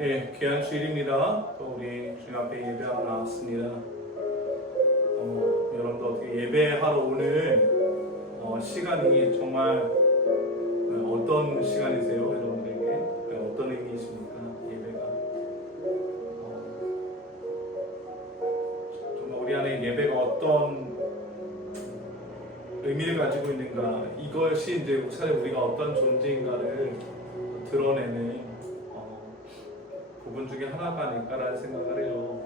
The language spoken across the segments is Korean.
예, 귀한 주일입니다. 또 우리 주님 앞에 예배하러 나왔습니다. 여러분도 어떻게 예배하러 오는 시간이 정말 어떤 시간이세요? 여러분들에게 어떤 의미이십니까? 예배가 정말 우리 안에 예배가 어떤 의미를 가지고 있는가, 이것이 이제 사실 우리가 어떤 존재인가를 드러내는 부분 중에 하나가 아닐까라는 생각을 해요.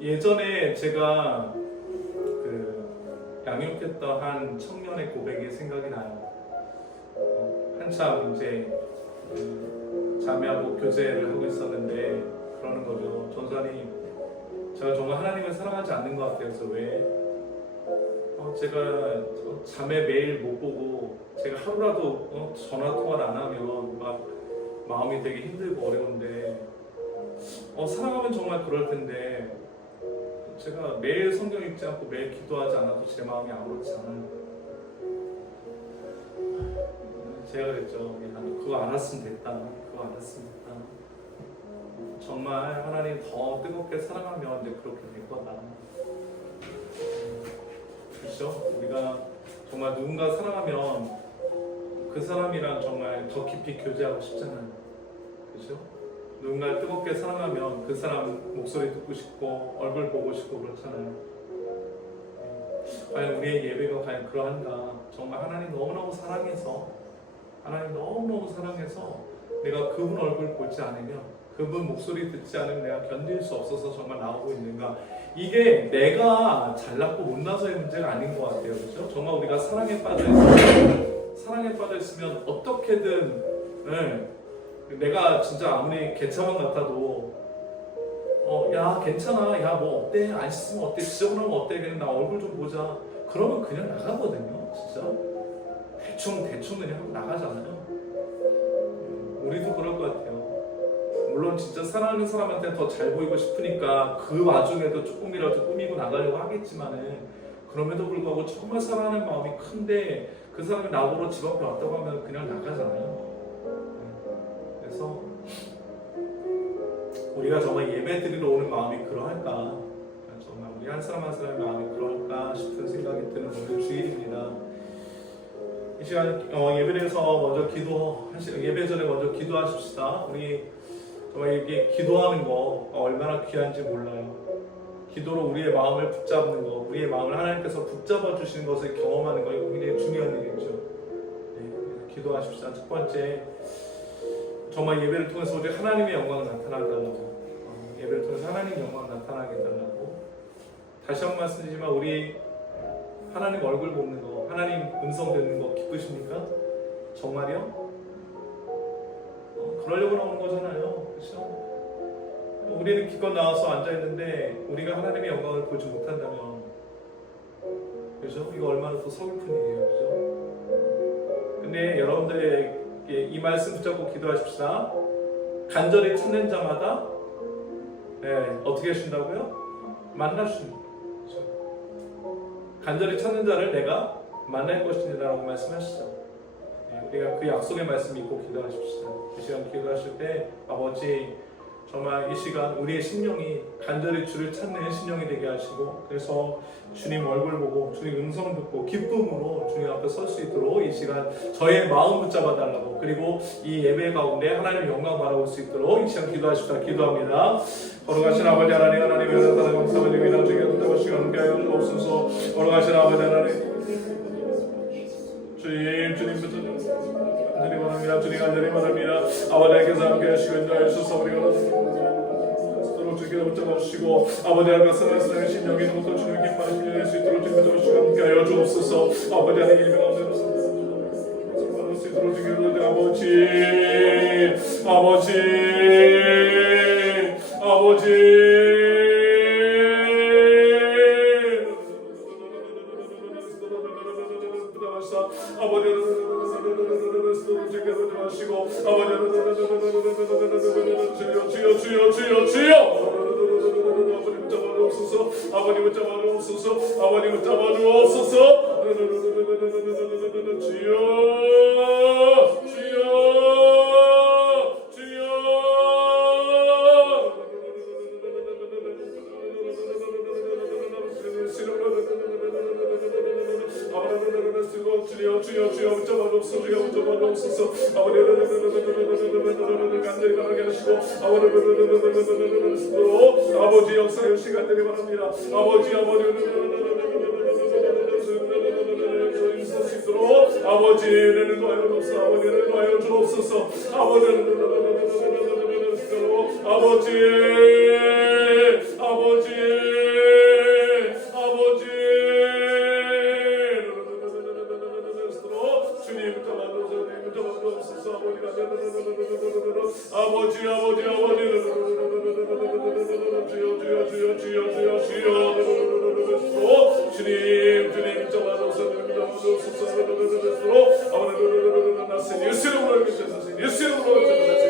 예전에 제가 양육했던 한 청년의 고백이 생각이 나요. 한참 이제 자매하고 교제를 하고 있었는데 그러는 거죠. 전사님, 제가 정말 하나님을 사랑하지 않는 것 같아요. 그래서 왜? 제가 자매 매일 못 보고 제가 하루라도 전화 통화를 안 하면 막 마음이 되게 힘들고 어려운데 사랑하면 정말 그럴 텐데 제가 매일 성경 읽지 않고 매일 기도하지 않아도 제 마음이 아무렇지 않아요. 제가 그랬죠. 그거 알았으면 됐다. 그거 알았으면 됐다. 정말 하나님 더 뜨겁게 사랑하면 이제 그렇게 될 거다. 그렇죠? 우리가 정말 누군가 사랑하면 그 사람이랑 정말 더 깊이 교제하고 싶잖아요. 그렇죠? 누군가를 뜨겁게 사랑하면 그 사람 목소리 듣고 싶고 얼굴 보고 싶고 그렇잖아요. 과연 우리의 예배가 과연 그러한가? 정말 하나님 너무너무 사랑해서 내가 그분 얼굴 보지 않으면, 그분 목소리 듣지 않으면 내가 견딜 수 없어서 정말 나오고 있는가? 이게 내가 잘났고 못나서의 문제가 아닌 것 같아요. 그렇죠? 정말 우리가 사랑에 빠져 있으면 어떻게든 내가 진짜 아무리 개차만 같아도 야 괜찮아, 야 뭐 어때, 안 씻으면 어때, 지저분하면 어때, 그냥 나 얼굴 좀 보자, 그러면 그냥 나가거든요. 진짜 대충 그냥 하고 나가잖아요. 우리도 그럴 것 같아요. 물론 진짜 사랑하는 사람한테 더 잘 보이고 싶으니까 그 와중에도 조금이라도 꾸미고 나가려고 하겠지만은, 그럼에도 불구하고 정말 사랑하는 마음이 큰데 그 사람이 나보러 집 앞에 왔다고 하면 그냥 나가잖아요. 그래서 우리가 정말 예배 드리러 오는 마음이 그러할까, 정말 우리 한 사람 한 사람의 마음이 그러할까 싶은 생각이 드는 오늘 주일입니다. 이 시간 예배에서 먼저 예배 전에 먼저 기도하십시다. 우리 정말 이게 기도하는 거 얼마나 귀한지 몰라요. 기도로 우리의 마음을 붙잡는 거, 우리의 마음을 하나님께서 붙잡아 주시는 것을 경험하는 거, 이거 굉장히 중요한 일이죠. 네, 기도하십시다. 첫 번째, 정말 예배를 통해서 우리 하나님의 영광을 나타나게 달라고, 예배를 통해서 하나님의 영광을 나타나게 달라고. 다시 한 번 말씀드리지만 우리 하나님 얼굴 보는 거, 하나님 음성 듣는 거 기쁘십니까? 정말요? 그러려고 나오는 거잖아요. 그렇죠? 우리는 기껏 나와서 앉아있는데 우리가 하나님의 영광을 보지 못한다면, 그죠? 이거 얼마나 또 서글픈 일이에요. 그죠? 근데 여러분들에게 이 말씀 붙잡고 기도하십시다. 간절히 찾는 자마다 어떻게 하신다고요? 만나십니다. 그죠? 간절히 찾는 자를 내가 만날 것이니라 라고 말씀하시죠. 우리가 그 약속의 말씀 믿고 기도하십시다. 이 시간 기도하실 때 아버지, 정말 이 시간 우리의 심령이 간절히 주를 찾는 심령이 되게 하시고, 그래서 주님 얼굴 보고 주님 음성 듣고 기쁨으로 주님 앞에 설 수 있도록 이 시간 저의 마음 붙잡아 달라고, 그리고 이 예배 가운데 하나님의 영광 바라볼 수 있도록 이 시간 기도하십시다. 기도합니다. 거룩하신 아버지 하나님, 하나님의 은혜와 감사함을 위하여 주의 시간 함께 하여 주옵소서. 거룩하신 아버지 하나님, 주님 붙잡아 주님 간절히 바랍니다. 아버지께서 함께 하시고 인도하셔서 우리가 서로 주께서 붙잡아 주시고, 아버지 하나님과 사랑하는 심령이 더욱더 주님 기뻐하시게 될 수 있도록 주님 붙잡아 주시고 함께 하여 주옵소서. 아버지 하나님 예배 가운데 받을 수 있도록 주께서 아버지 아버님을 잡아주옵소서. 아버님을 잡아주옵소서. 주여, 주여. 주여 붙잡아주옵소서. 주여 붙잡아주옵소서. 아버지 간절히 바라게 하시고 아버지 역사의 시간들이 바랍니다. 아버지 아버지 은혜를 더하여 주옵소서. 아버지 은혜를 더하여 주옵소서. 아버지 주님 붙잡아주옵소서. 아버지 주님 붙잡아주옵소서. 예수 이름으로 예수 이름으로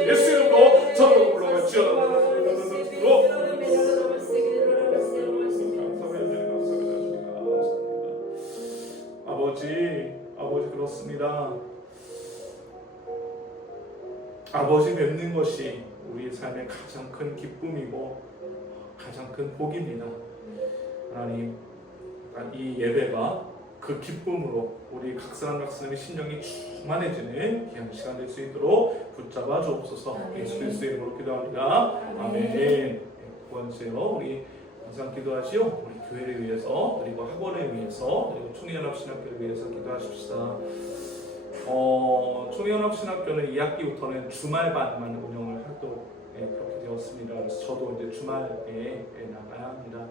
예수 이름으로 저를 불러주시오. 아버지 그렇습니다. 아버지 뵙는 것이 우리의 삶의 가장 큰 기쁨이고 가장 큰 복입니다. 하나님, 이 예배가 그 기쁨으로 우리 각사람의 심령이 충만해지는 귀한 시간 될 수 있도록 붙잡아 주옵소서. 예수 그리스도의 이름으로 기도합니다. 아멘. 두 번째로 우리 항상 기도하시오. 우리 교회를 위해서, 그리고 학원을 위해서, 그리고 총회연합신학교를 위해서 기도하십시다. 총회연합신학교는 2학기부터는 주말반만 운영을 하도록 그렇게 되었습니다. 그래서 저도 이제 주말에 나가야 합니다.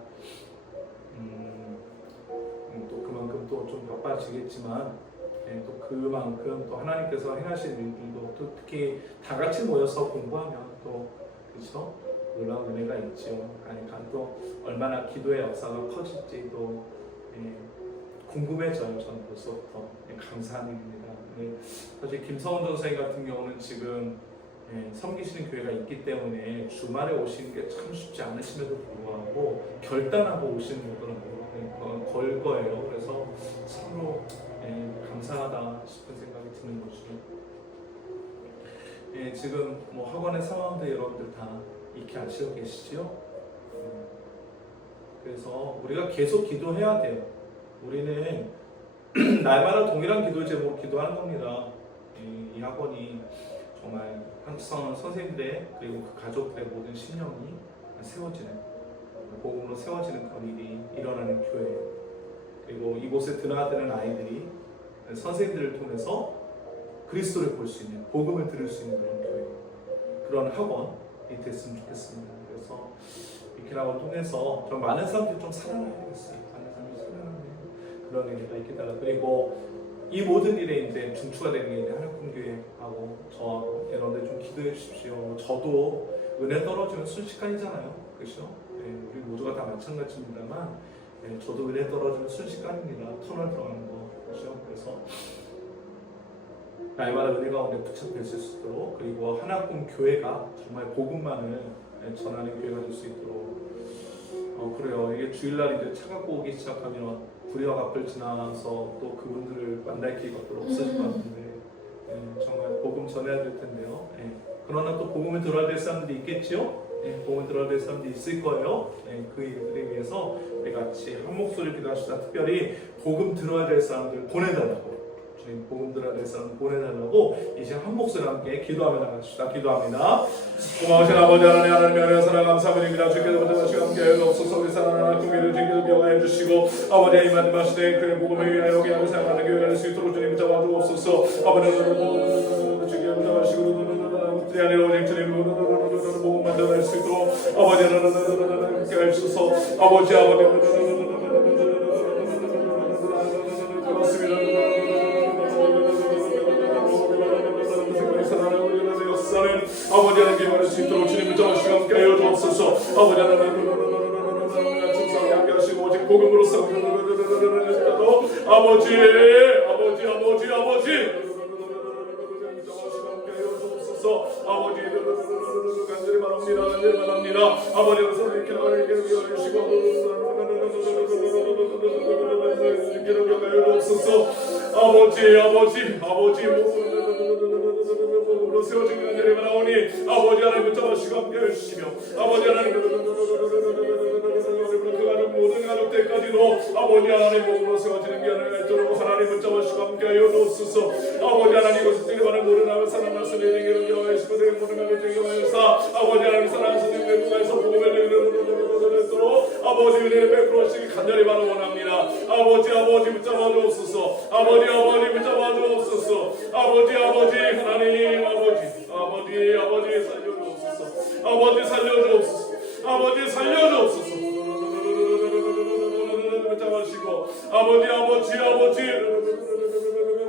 또 그만큼 또 좀 바빠지겠지만 또 그만큼 또 하나님께서 행하실 일들도 또 특히 다 같이 모여서 공부하면 또 그렇죠? 놀라운 은혜가 있죠. 그러니까 또 얼마나 기도의 역사가 커질지 또 궁금해져요. 저는 벌써부터 감사한 일입니다. 사실 김성원 전사님 같은 경우는 지금 섬기시는 교회가 있기 때문에 주말에 오시는 게 참 쉽지 않으심에도 불구하고 결단하고 오시는 거더라고요. 걸 거예요. 그래서 서로 감사하다 싶은 생각이 드는 거죠. 지금 뭐 학원의 상황도 여러분들 다 익히 아시고 계시지요? 그래서 우리가 계속 기도해야 돼요. 우리는 날마다 동일한 기도 제목으로 기도하는 겁니다. 이 학원이 정말 한국 선생님들의 그리고 그 가족들의 모든 신령이 세워지는 복음으로 세워지는 그런 일이 일어나는 교회, 그리고 이곳에 드나드는 아이들이 선생님들을 통해서 그리스도를 볼 수 있는, 복음을 들을 수 있는 그런 교회, 그런 학원이 됐으면 좋겠습니다. 그래서 이렇게라고 통해서 좀 많은 사람들이 좀 살아나야겠어요. 많은 사람들이 살아나는 그런 의미가 있게 달라. 그리고 이 모든 일에 이제 중추가 되는 게 이제 하나님교회하고 저하고 여러분들 좀 기도해 주십시오. 저도 은혜 떨어지면 순식간이잖아요, 그렇죠? 우리 모두가 다 마찬가지입니다만, 저도 은혜 떨어지면 순식간입니다. 터널 들어가는 거, 그렇죠? 그래서 날마다 은혜 가운데 붙잡혀 있을 수 있도록, 그리고 하나뿐 교회가 정말 복음만을 전하는 교회가 될 수 있도록. 그래요. 이게 주일날 이제 차갑고 오기 시작하면 불의와 갑을 지나서 또 그분들을 만날 기회가 별로 없어질 것 같은데, 정말 복음 전해야 될 텐데요. 그러나 또 복음을 들어야 될 사람들이 있겠지요? 복음을 들어야 될 사람들이 있을 거예요. 그 일들에 위해서 우리 같이 한 목소리를 기도합시다. 특별히 복음 들어야 될 사람들 보내달라고, 주님 복음 들어야 될 사람 보내달라고 이제 한 목소리 함께 기도하며 나갑시다. 기도합니다. 고마우신 아버지 하나님, 하나님의 은혜와 사랑 감사드립니다. 주께서 부탁하 시간 함께 하옵소서. 우리 사랑하는 교회를 지키고 병화해 주시고, 아버지의 이 마지막 시대에 그의 복음을 위하여 여기 하고 사용하는 교회가 될 수 있도록 주님 붙잡아 주옵소서. 아버지는 주께서 붙잡으시고 내 안에 오직 주님 복음만 전할 수 있도록 아버지는 함께 하옵소서. 아버지 아버지 하나님께 말할 수 있도록 주님 붙잡으시고 함께 하여 주옵소서. 아버지 하나님 충성하게 함께 하시고 오직 복음으로서 아버지 아버지 간절히 바랍니다. 아버지는 서로 이렇게 해주시고 아버지 복음으로 세워진 간절히 바라오니 아버지 하나님 붙잡으시고 함께 해주시며 아버지 하나님 그 가족 모든 가족들까지도 아버지 하나님 복음으로 세워지는 게 아니라 있도록 하나님 붙잡으시고 함께하여 주옵소서. 아버지 하나님 이곳에 뛰어가는 모든 하나님 사랑하는 선생님에게 경외하시고 내 모든 하나님 경외하사 아버지 하나님 사랑하는 선생님에게 통해서 복음을 내도록 아버지 은혜를 베풀어주시기 간절히 바라 원합니다. 아버지 붙잡아 주옵소서. 아버지 붙잡아 주옵소서. 아버지 하나님 아버지 살려주옵소서. 아버지 살려주옵소서. 아버지 살려주옵소서. 붙잡으시고 아버지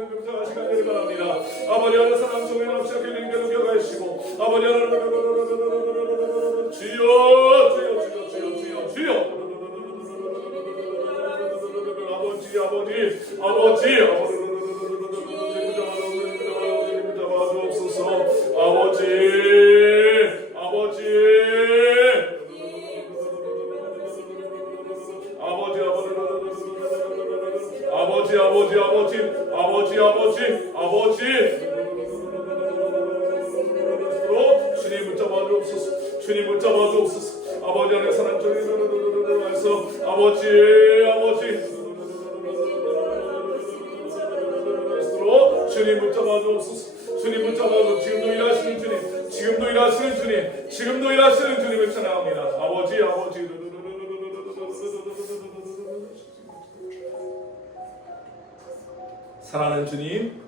붙잡으시기 바랍니다. 아버지 하나님 사랑 속에 남시게 능력을 기억하시고 아버지 하나님 주여 아버지 잡아주옵소서. 주님 붙잡아 주옵소서. 주님 붙잡아 주옵소서. 아버지 안에 사는 쪽에서 아버지 주님 붙잡아 주옵소서. 주님 붙잡아 주옵소서. 지금도 일하시는 주님을 찬양합니다. 아버지 사랑하는 주님,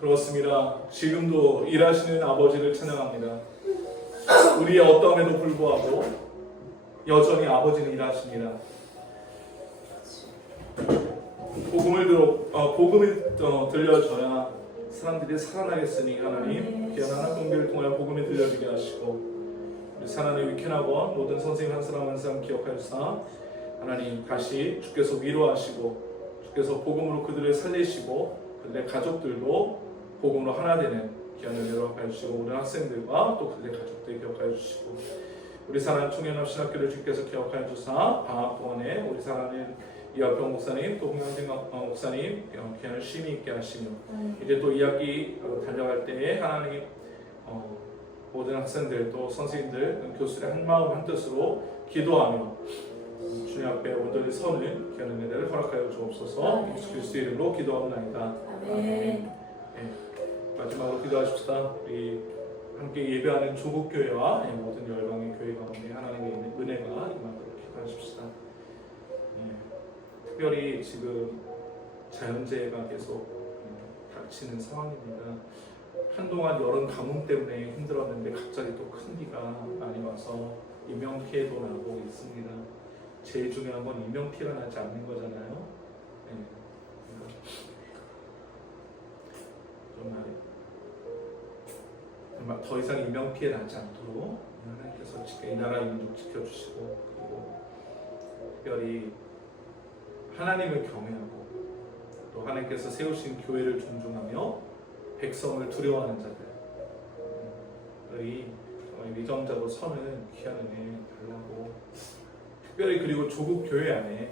그렇습니다. 지금도 일하시는 아버지를 찬양합니다. 우리의 어떠함에도 불구하고 여전히 아버지는 일하십니다. 복음을 들려줘야 사람들이 살아나겠으니 하나님 귀한 하나님 공개를 통하여 복음을 들려주게 하시고 우리 사랑의 위켄학원 모든 선생님 한 사람 한 사람 기억하여사 하나님 다시 주께서 위로하시고 주께서 복음으로 그들을 살리시고 그들의 가족들도 복음으로 하나 되는 귀한 은혜로 허락하여 주시고 모든 학생들과 또 그들의 가족들 기억하여 주시고 우리 사랑하는 청년합 신학교를 주께서 기억하여 주사 방학 동안에 우리 사랑하는 이학평 목사님 또 홍영진 목사님 귀한 쉼이 있게 하시며 이제 또 2학기 달려갈 때에 하나님 모든 학생들 또 선생님들 교수들의 한마음 한뜻으로 기도하며 주님 앞에 온전히 서는 귀한 은혜를 허락하여 주옵소서. 예수 그리스도의 이름으로 기도하옵나이다. 아멘. 마지막으로 기도하십시다. 우리 함께 예배하는 조국교회와 모든 열방의 교회 가운데 하나님의 은혜가 임하도록 기도하십시다. 특별히 지금 자연재해가 계속 닥치는 상황입니다. 한동안 여름 가뭄 때문에 힘들었는데 갑자기 또 큰 비가 많이 와서 인명피해도 나고 있습니다. 제일 중요한 건 인명피해가 나지 않는 거잖아요. 정말 더 이상 인명피해 나지 않도록 하나님께서 이 나라 민족 지켜주시고 그리고 특별히 하나님을 경외하고 또 하나님께서 세우신 교회를 존중하며 백성을 두려워하는 자들이 위정자로 서는 귀한 은혜 달라고 특별히 그리고 조국 교회 안에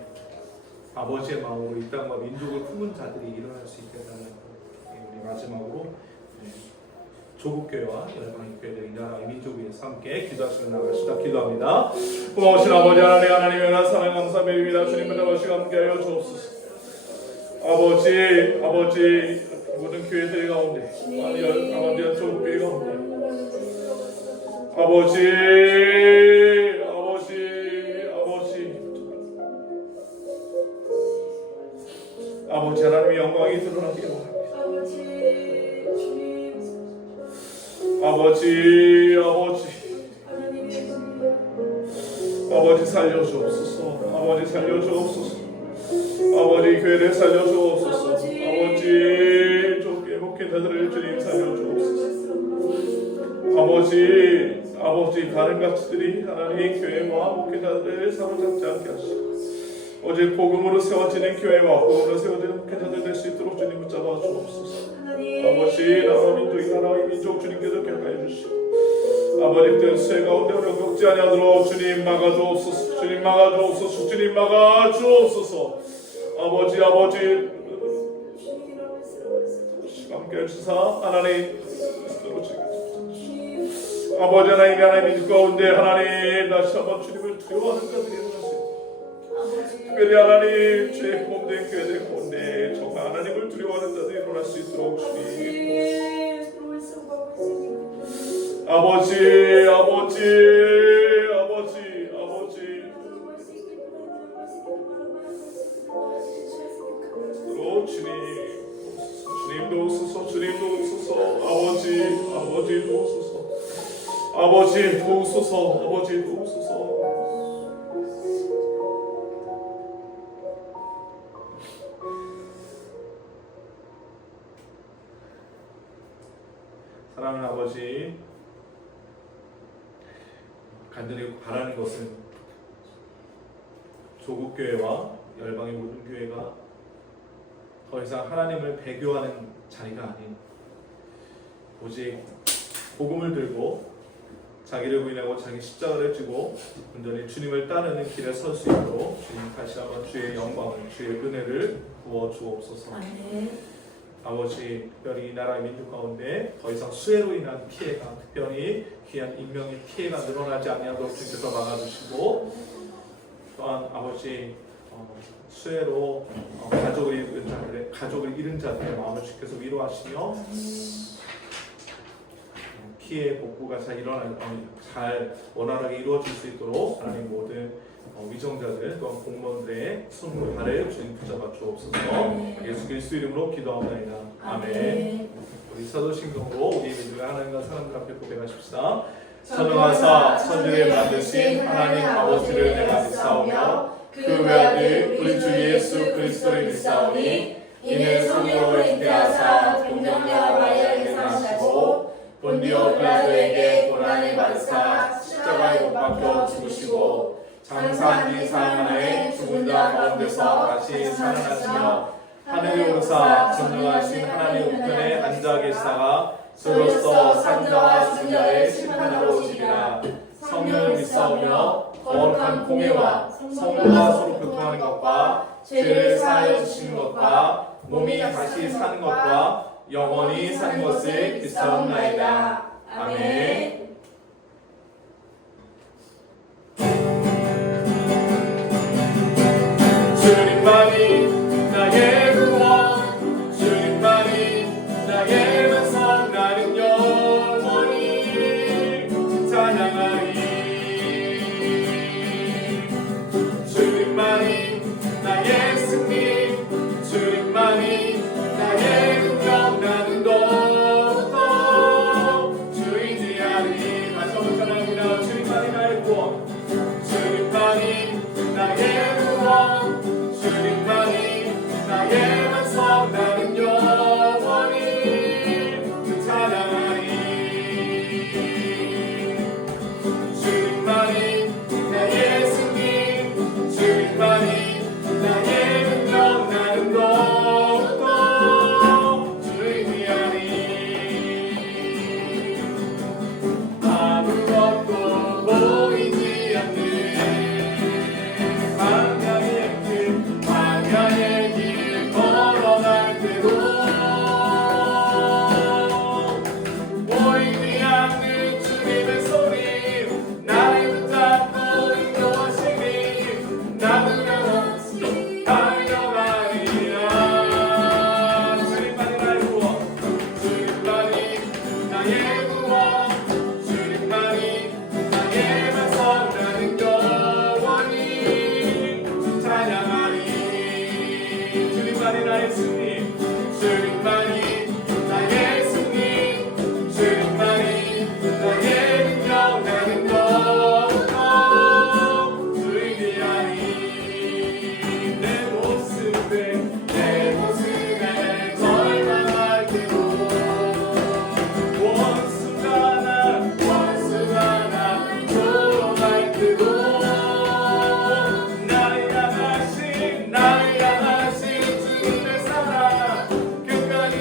아버지의 마음으로 이 땅과 민족을 품은 자들이 일어날 수 있게 달라고 우리 마지막으로 조국 교회와 열방의 교회들 이 나라의 민족 위해서 함께 기도하시며 나가시다 기도합니다. 고마우신 아버지 하나님의 나 사랑 감사드립니다. 주님 만나시고 함께하여 주옵소서. 아버지 모든 교회들 가운데 아버지 조국 교회 가운데 아버지 하나님의 영광이 드러나기를 원합니다. 아버지 살려주옵소서. 아버지 교회를 살려주옵소서. 아버지 좁게 목회자들을 주님 살려주옵소서. 아버지 다른 가치들이 하나님 교회와 목회자들을 사로잡지 않게 하시고 오직 복음으로 세워지는 교회와 복음으로 세워지는 목회자들 될 수 있도록 주님 붙잡아 주옵소서. 아버지 나라의 민족 주님께서 기억하여 주시고 아버지 뜻의 가운데 어렵지 아니하도록 주님 막아주옵소서. 주님 막아주옵소서. 아버지 함께 해주사 하나님 아버지 하나님 민족 가운데 하나님 다시 한번 주님을 두려워하는 자들이 일어나세요. 특별히 하나님 주의 몸된 교회들 가운데 정말 하나님을 두려워하는 자들이 일어날 수 있도록 주님 아버지 아버지 아버지 아버지 주님도 오소서 주님도 오소서 아버지 아버지도 오소서 아버지도 오소서 아버지도 오소서 사랑하는 아버지 간절히 바라는 것은 조국교회와 열방의 모든 교회가 더 이상 하나님을 배교하는 자리가 아닌 오직 복음을 들고 자기를 부인하고 자기 십자가를 지고 온전히 주님을 따르는 길에 설 수 있도록 주님 다시 한번 주의 영광을 주의 은혜를 부어 주옵소서. 아버지 특별히 이 나라의 민족 가운데 더 이상 수해로 인한 피해가 특별히 귀한 인명의 피해가 늘어나지 아니하도록 주님께서 막아주시고 또한 아버지 수해로 가족을 잃은 자들의 마음을 주께서 위로하시며 피해 복구가 잘 원활하게 이루어질 수 있도록 하나님 모든 위정자들 또한 공무원들의 손과 발을 주님 붙잡아 주옵소서. 예수 그리스도 이름으로 기도하옵나이다. 아멘. 우리 사도신경으로 우리 믿음을 하나님과 사람들 앞에 고백하십시다. 선정하사 천지를 만드신 하나님 아버지를 내가 믿사오며 그 외아들 우리 주 예수 그리스도를 믿사오니 이는 성령으로 잉태하사 동정녀와 마리아에게 나시고 본디오 빌라도에게 고난을 받으사 십자가에 못 박혀 죽으시고 장사한 뒤 사흘 만에 죽은 자 가운데서 다시 살아나시며 하늘에 오르사 전능하신 하나님 우편에 앉아 계시다가 저로서 산자와 죽은 자의 심판하러 오시리라. 성령을 믿사오며 거룩한 공예와 성도가 서로 교통하는 것과 죄를 사하여 주시는 것과 몸이 다시 사는 것과 영원히 사는 것을 믿사옵나이다. 아멘. 주님만이 나의 구원 주님만이 나의 반석 나는 영원히 찬양하리 주님만이 나의 승리 주님만이 나의 능력 나는 더욱더 주인이하리 다시 한번 찬양합니다. 주님만이 나의 구원 주님만이 나의 구원 주님만이 나의 반석 나는 영원히 찬양하리 주님만이 나의 승리 주님만이 나의 능력 나는 더욱더 주인이하리 아무것도 보이지 않는 광야의 길 걸어갈 때도 보이지 않는 주님의 손이 나를 붙잡고 인도하시니 나는 달려가리라 주님만이 나의 구원 주님만이 나의 구원 주님만이 나의 반석 나는 영원히 찬양하리 주님만이 나의 승리 주님만이 나의 승리 주님만이 나의 능력 나는 더욱더 주인이하리 내 모습에 절망할 때도 원수가 날 조롱할 때도 나를 향하신 주님의 사랑 끝까지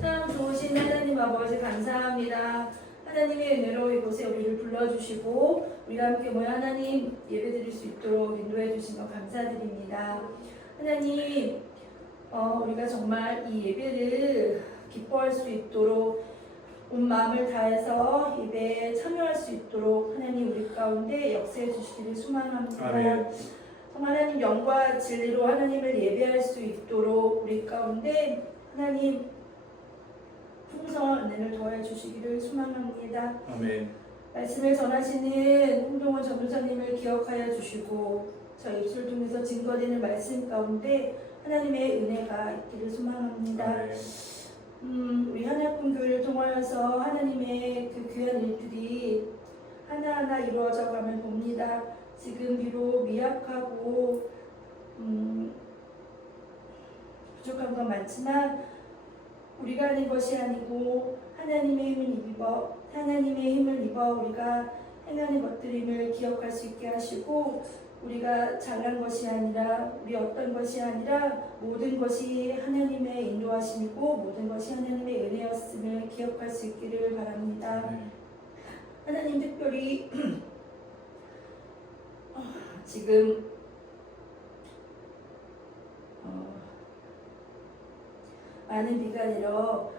참 좋으신 하나님 아버지 감사합니다. 하나님의 은혜로 이곳에 우리를 불러주시고 우리가 함께 모여 하나님 예배드릴 수 있도록 인도해 주신 것 감사드립니다. 하나님 우리가 정말 이 예배를 기뻐할 수 있도록 온 마음을 다해서 예배에 참여할 수 있도록 하나님 우리 가운데 역사해 주시기를 소망합니다. 아멘. 정말 하나님 영과 진리로 하나님을 예배할 수 있도록 우리 가운데 하나님 풍성한 은혜를 더해 주시기를 소망합니다. 아멘. 말씀을 전하시는 홍동원 전도사님을 기억하여 주시고 저 입술 통해서 증거되는 말씀 가운데 하나님의 은혜가 있기를 소망합니다. 아멘. 우리 하나뿐 교회를 통하여서 하나님의 그 귀한 일들이 하나하나 이루어져 가면 봅니다. 지금 비록 미약하고 부족한 건 많지만 우리가 하는 것이 아니고 하나님의 힘을 입어 우리가 행하는 것들임을 기억할 수 있게 하시고 우리가 잘난 것이 아니라 우리 어떤 것이 아니라 모든 것이 하나님의 인도하심이고 모든 것이 하나님의 은혜였음을 기억할 수 있기를 바랍니다. 아멘. 하나님 특별히 지금 많은 비가 내려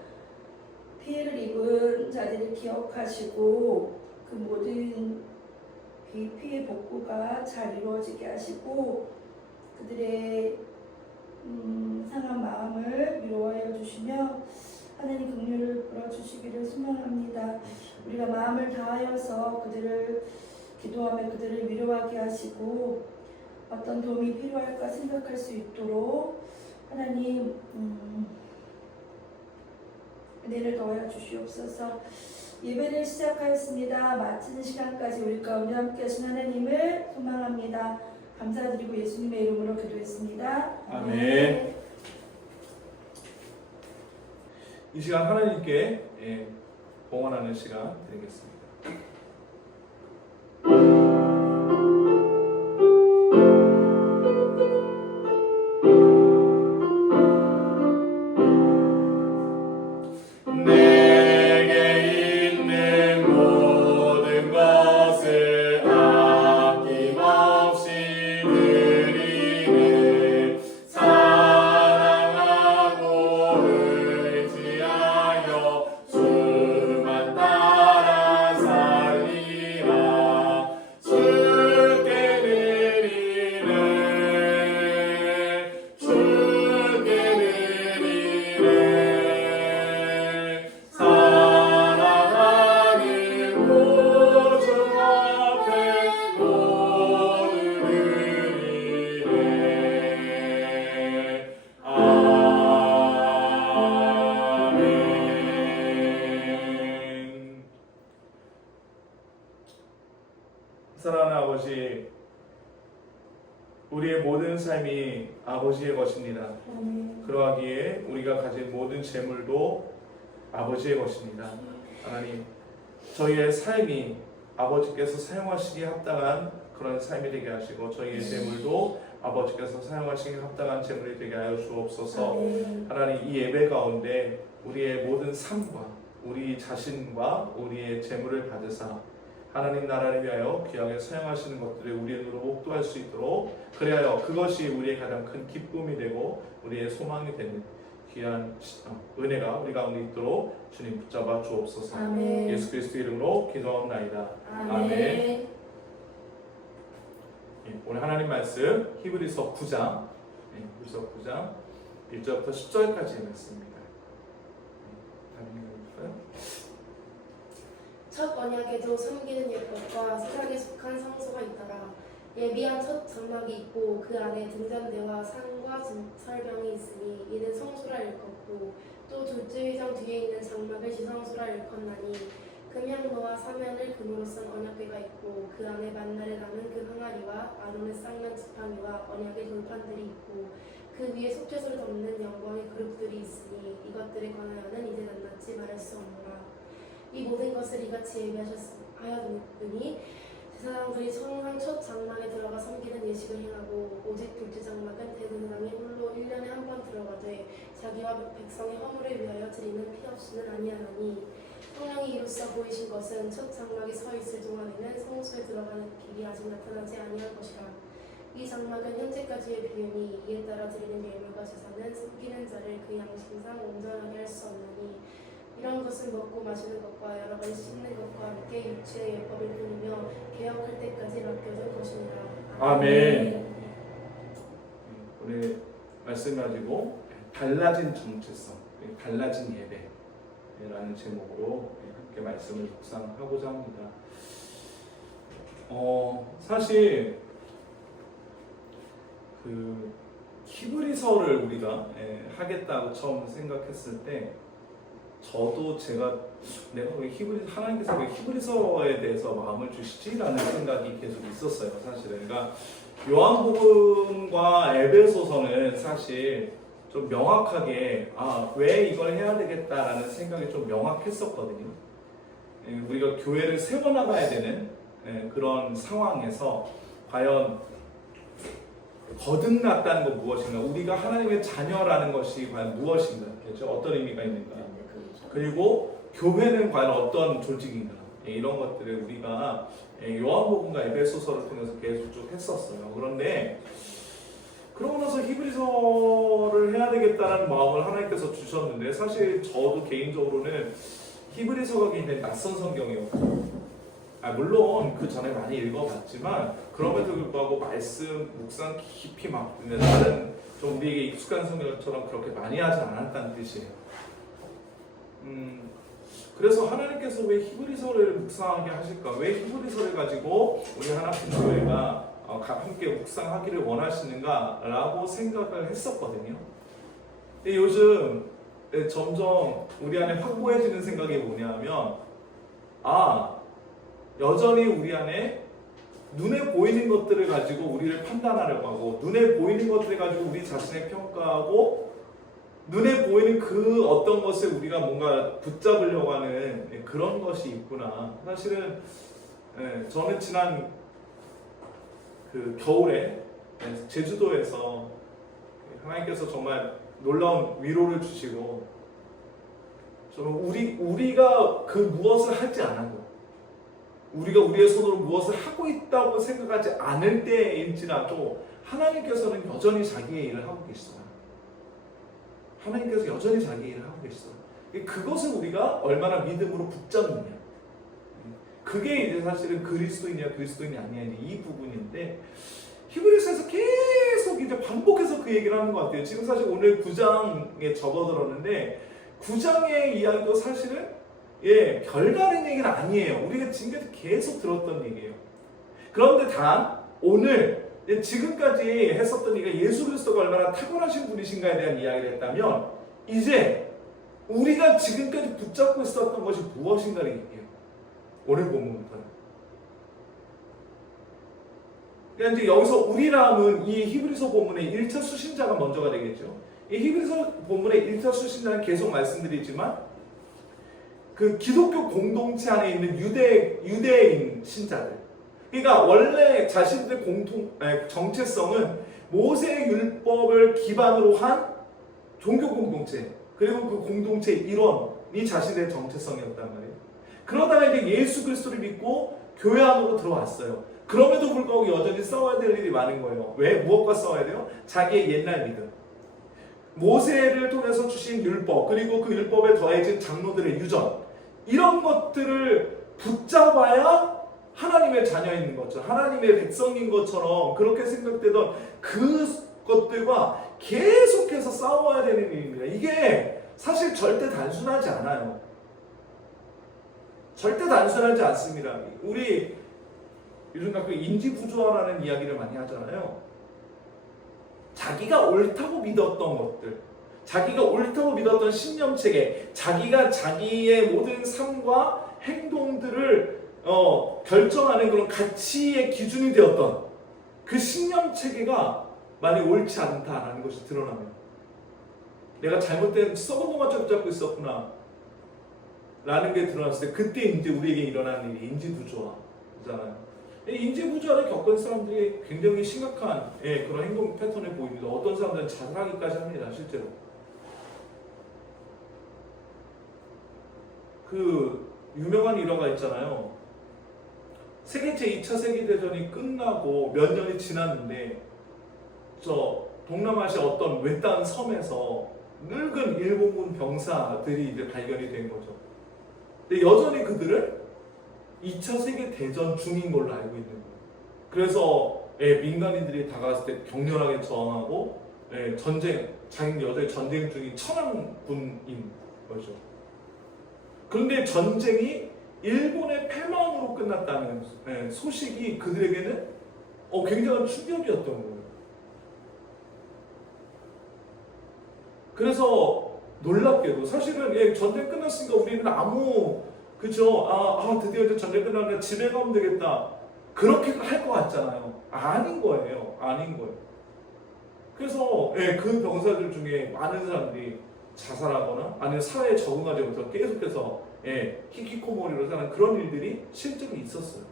피해를 입은 자들을 기억하시고 그 모든 피해 복구가 잘 이루어지게 하시고 그들의 상한 마음을 위로하여 주시며 하나님 긍휼을 부어주시기를 소망합니다. 우리가 마음을 다하여서 그들을 기도하며 그들을 위로하게 하시고 어떤 도움이 필요할까 생각할 수 있도록 하나님 은혜를 더하여 주시옵소서. 예배를 시작하였습니다. 마치는 시간까지 우리 가운데 함께 하신 하나님을 소망합니다. 감사드리고 예수님의 이름으로 기도했습니다. 아멘. 이 시간 하나님께 봉헌하는 시간 드리겠습니다. 사랑하는 아버지, 우리의 모든 삶이 아버지의 것입니다. 그러하기에 우리가 가진 모든 재물도 아버지의 것입니다. 하나님, 저희의 삶이 아버지께서 사용하시기에 합당한 그런 삶이 되게 하시고 저희의 재물도 아버지께서 사용하시기에 합당한 재물이 되게 하여 주옵소서. 하나님, 이 예배 가운데 우리의 모든 삶과 우리 자신과 우리의 재물을 받으사 하나님 나라를 위하여 귀하게 사용하시는 것들을 우리의 눈으로 목도할 수 있도록 그리하여 그것이 우리의 가장 큰 기쁨이 되고 우리의 소망이 되는 귀한 은혜가 우리 가운데 있도록 주님 붙잡아 주옵소서. 아멘. 예수 그리스도 이름으로 기도하옵나이다. 아멘. 예, 오늘 하나님 말씀 히브리서 9장 1절부터 10절까지의 말씀입니다. 첫 언약에도 섬기는 율법과 세상에 속한 성소가 있더라. 예비한 첫 장막이 있고 그 안에 등잔대와 상과 설병이 있으니 이는 성소라 일컫고 또 둘째 회장 뒤에 있는 장막을 지성소라 일컫나니 금향로와 사면을 금으로 쓴 언약궤가 있고 그 안에 만날에 남은 그 항아리와 아론을 쌍난 지팡이와 언약의 돌판들이 있고 그 위에 속죄소를 덮는 영광의 그룹들이 있으니 이것들에 관하여는 이제 낱낱이 말할 수 없노라. 이 모든 것을 이같이 예비하였으니 제사장들이 성상 첫 장막에 들어가 섬기는 예식을 행하고 오직 둘째 장막은 대제사장이 홀로 1년에 한 번 들어가되 자기와 백성의 허물을 위하여 드리는 피 없이는 아니하나니 성령이 이루사 보이신 것은 첫 장막에 서 있을 동안에는 성소에 들어가는 길이 아직 나타나지 아니할 것이라. 이 장막은 현재까지의 비용이 이에 따라 드리는 예물과 제사는 섬기는 자를 그 양심상 온전하게 할 수 없나니 이런 것은 먹고 마시는 것과 여러 가지 씻는 것과 함께 육체의 예법일 뿐이며 개혁할 때까지 맡겨둔 것이니라. 아멘. 오늘 말씀 가지고 달라진 정체성, 달라진 예배라는 제목으로 함께 말씀을 묵상하고자 합니다. 사실 그 히브리서를 우리가 하겠다고 처음 생각했을 때 저도 내가 왜 하나님께서 왜 히브리서에 대해서 마음을 주시지라는 생각이 계속 있었어요. 사실은 그러니까 요한복음과 에베소서는 사실 좀 명확하게 왜 이걸 해야 되겠다라는 생각이 좀 명확했었거든요. 우리가 교회를 세워나가야 되는 그런 상황에서 과연 거듭났다는 건 무엇인가? 우리가 하나님의 자녀라는 것이 과연 무엇인가? 그렇죠? 어떤 의미가 있는가? 그리고 교회는 과연 어떤 조직인가? 이런 것들을 우리가 요한복음과 에베소서를 통해서 계속 쭉 했었어요. 그런데 그러고 나서 히브리서를 해야 되겠다는 마음을 하나님께서 주셨는데 사실 저도 개인적으로는 히브리서가 굉장히 낯선 성경이었고 물론 그 전에 많이 읽어봤지만 그럼에도 불구하고 말씀 묵상 깊이 막 다른 좀 우리에게 익숙한 성경처럼 그렇게 많이 하지 않았다는 뜻이에요. 그래서 하나님께서 왜 히브리서를 묵상하게 하실까? 왜 히브리서를 가지고 우리 하나님 교회가 함께 묵상하기를 원하시는가라고 생각을 했었거든요. 근데 요즘 점점 우리 안에 확고해지는 생각이 뭐냐면 여전히 우리 안에 눈에 보이는 것들을 가지고 우리를 판단하려고 하고 눈에 보이는 것들을 가지고 우리 자신을 평가하고 눈에 보이는 그 어떤 것을 우리가 뭔가 붙잡으려고 하는 그런 것이 있구나. 사실은 저는 지난 그 겨울에 제주도에서 하나님께서 정말 놀라운 위로를 주시고 우리가 그 무엇을 하지 않아도 우리가 우리의 손으로 무엇을 하고 있다고 생각하지 않을 때일지라도 하나님께서는 여전히 자기의 일을 하고 계시다. 하나님께서 여전히 자기 일을 하고 계시다. 그것을 우리가 얼마나 믿음으로 붙잡느냐. 그게 이제 사실은 그리스도인이 아니냐 이 부분인데 히브리서에서 계속 이제 반복해서 그 얘기를 하는 것 같아요. 지금 사실 오늘 9장에 접어들었는데 9장의 이야기도 사실은 별다른 얘기는 아니에요. 우리가 지금까지 계속 들었던 얘기예요. 그런데 단 오늘 지금까지 했었던 얘기가 예수 그리스도가 얼마나 탁월하신 분이신가에 대한 이야기를 했다면 이제 우리가 지금까지 붙잡고 있었던 것이 무엇인가를 얘기해요. 오늘 본문부터는. 그러니까 이제 여기서 우리라면 이 히브리서 본문의 1차 수신자가 먼저가 되겠죠. 이 히브리서 본문의 1차 수신자는 계속 말씀드리지만 그 기독교 공동체 안에 있는 유대인 신자들. 그러니까 원래 자신들의 정체성은 모세의 율법을 기반으로 한 종교 공동체 그리고 그 공동체의 일원이 자신의 정체성이었단 말이에요. 그러다가 이제 예수 그리스도를 믿고 교회 안으로 들어왔어요. 그럼에도 불구하고 여전히 싸워야 될 일이 많은 거예요. 왜? 무엇과 싸워야 돼요? 자기의 옛날 믿음. 모세를 통해서 주신 율법 그리고 그 율법에 더해진 장로들의 유전 이런 것들을 붙잡아야 하나님의 자녀인 것처럼 하나님의 백성인 것처럼 그렇게 생각되던 그것들과 계속해서 싸워야 되는 일입니다. 이게 사실 절대 단순하지 않아요. 절대 단순하지 않습니다. 우리 요즘 갖고 인지부조화라는 이야기를 많이 하잖아요. 자기가 옳다고 믿었던 것들 자기가 옳다고 믿었던 신념체계 자기가 자기의 모든 삶과 행동들을 결정하는 그런 가치의 기준이 되었던 그 신념체계가 많이 옳지 않다라는 것이 드러납니다. 내가 잘못된 썩은 동화 잡고 있었구나 라는 게 드러났을 때 그때 이제 우리에게 일어나는 일이 인지부조화잖아요. 인지부조화를 겪은 사람들이 굉장히 심각한 그런 행동 패턴을 보입니다. 어떤 사람들은 자살하기까지 합니다. 실제로. 그 유명한 일화가 있잖아요. 제2차 세계대전이 끝나고 몇 년이 지났는데 저 동남아시아 어떤 외딴 섬에서 늙은 일본군 병사들이 이제 발견이 된 거죠. 근데 여전히 그들은 2차 세계대전 중인 걸로 알고 있는 거예요. 그래서 민간인들이 다가갔을 때 격렬하게 저항하고 자기는 여전히 전쟁 중인 천황군인 거죠. 그런데 전쟁이 일본의 패망으로 끝났다는 소식이 그들에게는 굉장한 충격이었던 거예요. 그래서 놀랍게도 사실은 전쟁 끝났으니까 우리는 그죠? 드디어 이제 전쟁 끝났는데 집에 가면 되겠다. 그렇게 할 것 같잖아요. 아닌 거예요. 아닌 거예요. 그래서 그 병사들 중에 많은 사람들이 자살하거나 아니면 사회에 적응하지 못해서 계속해서 히키코모리로 사는 그런 일들이 실제로 있었어요.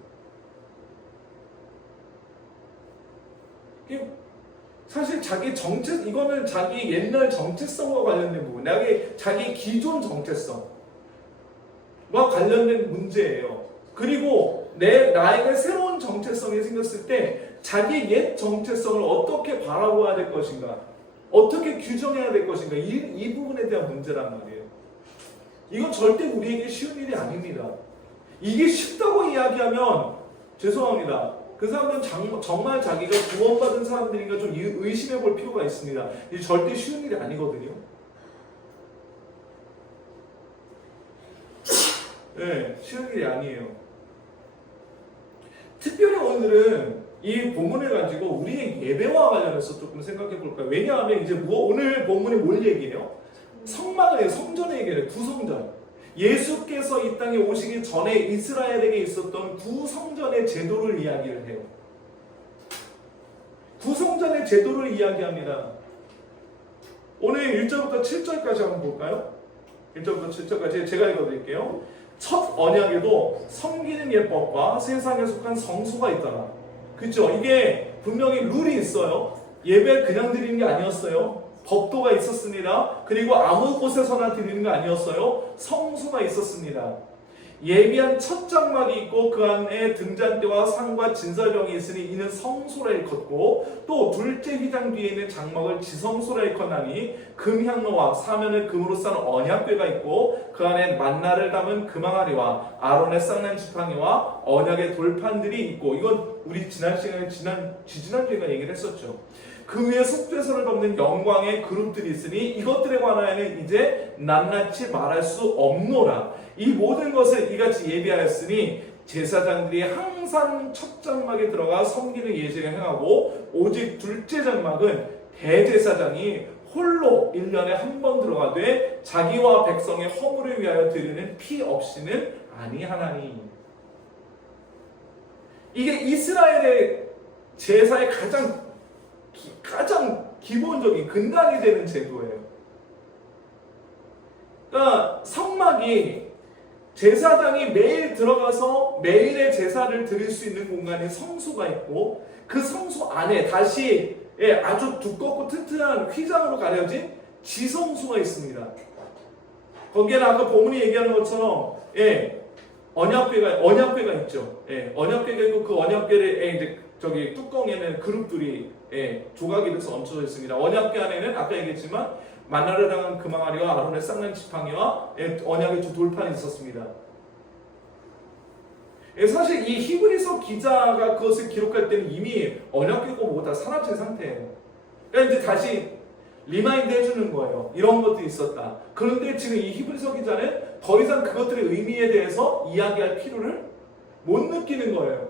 사실 자기 이거는 자기 옛날 정체성과 관련된 부분, 자기 기존 정체성과 관련된 문제예요. 그리고 나에게 새로운 정체성이 생겼을 때 자기 옛 정체성을 어떻게 바라봐야 될 것인가, 어떻게 규정해야 될 것인가, 이 부분에 대한 문제란 말이에요. 이건 절대 우리에게 쉬운 일이 아닙니다. 이게 쉽다고 이야기하면 죄송합니다. 그 사람들은 정말 자기가 구원받은 사람들인가 좀 의심해 볼 필요가 있습니다. 이게 절대 쉬운 일이 아니거든요. 쉬운 일이 아니에요. 특별히 오늘은 이 본문을 가지고 우리의 예배와 관련해서 조금 생각해 볼까요? 왜냐하면 이제 오늘 본문이 뭘 얘기해요? 성막을, 성전의 얘기를, 구성전. 예수께서 이 땅에 오시기 전에 이스라엘에게 있었던 구성전의 제도를 이야기를 해요. 구성전의 제도를 이야기합니다. 오늘 1절부터 7절까지 한번 볼까요? 1절부터 7절까지 제가 읽어드릴게요. 첫 언약에도 섬기는 예법과 세상에 속한 성소가 있더라. 그렇죠? 이게 분명히 룰이 있어요. 예배 그냥 드리는 게 아니었어요. 법도가 있었습니다. 그리고 아무 곳에서나 드리는 게 아니었어요. 성소가 있었습니다. 예비한 첫 장막이 있고 그 안에 등잔대와 상과 진설병이 있으니 이는 성소라 일컫고, 또 둘째 휘장 뒤에 있는 장막을 지성소라 일컫나니 금향로와 사면을 금으로 쌓은 언약궤가 있고 그 안에 만나를 담은 금항아리와 아론의 쌍난 지팡이와 언약의 돌판들이 있고, 이건 우리 지난 시간에 지난주에 얘기를 했었죠. 그 위에 속죄소를 덮는 영광의 그룹들이 있으니 이것들에 관하여는 이제 낱낱이 말할 수 없노라. 이 모든 것을 이같이 예비하였으니 제사장들이 항상 첫 장막에 들어가 섬기는 예식을 행하고, 오직 둘째 장막은 대제사장이 홀로 1년에 한 번 들어가되 자기와 백성의 허물을 위하여 드리는 피 없이는 아니하나니. 이게 이스라엘의 제사의 가장 기본적인 근간이 되는 제도예요. 그러니까 성막이 제사장이 매일 들어가서 매일의 제사를 드릴 수 있는 공간에 성소가 있고, 그 성소 안에 다시 아주 두껍고 튼튼한 휘장으로 가려진 지성소가 있습니다. 거기에는 아까 본문이 얘기하는 것처럼 언약궤가 있죠. 언약궤가 있고 그 언약궤를 이제 저기 뚜껑에는 그룹들이 조각이 돼서 얹혀져 있습니다. 언약궤 안에는 아까 얘기했지만 만나를 당한 금항아리와 아론의 쌍난 지팡이와 언약의 두 돌판이 있었습니다. 사실 이 히브리서 기자가 그것을 기록할 때는 이미 언약궤고 뭐고 다 사라진 상태예요. 그러니까 이제 다시 리마인드 해주는 거예요. 이런 것도 있었다. 그런데 지금 이 히브리서 기자는 더 이상 그것들의 의미에 대해서 이야기할 필요를 못 느끼는 거예요.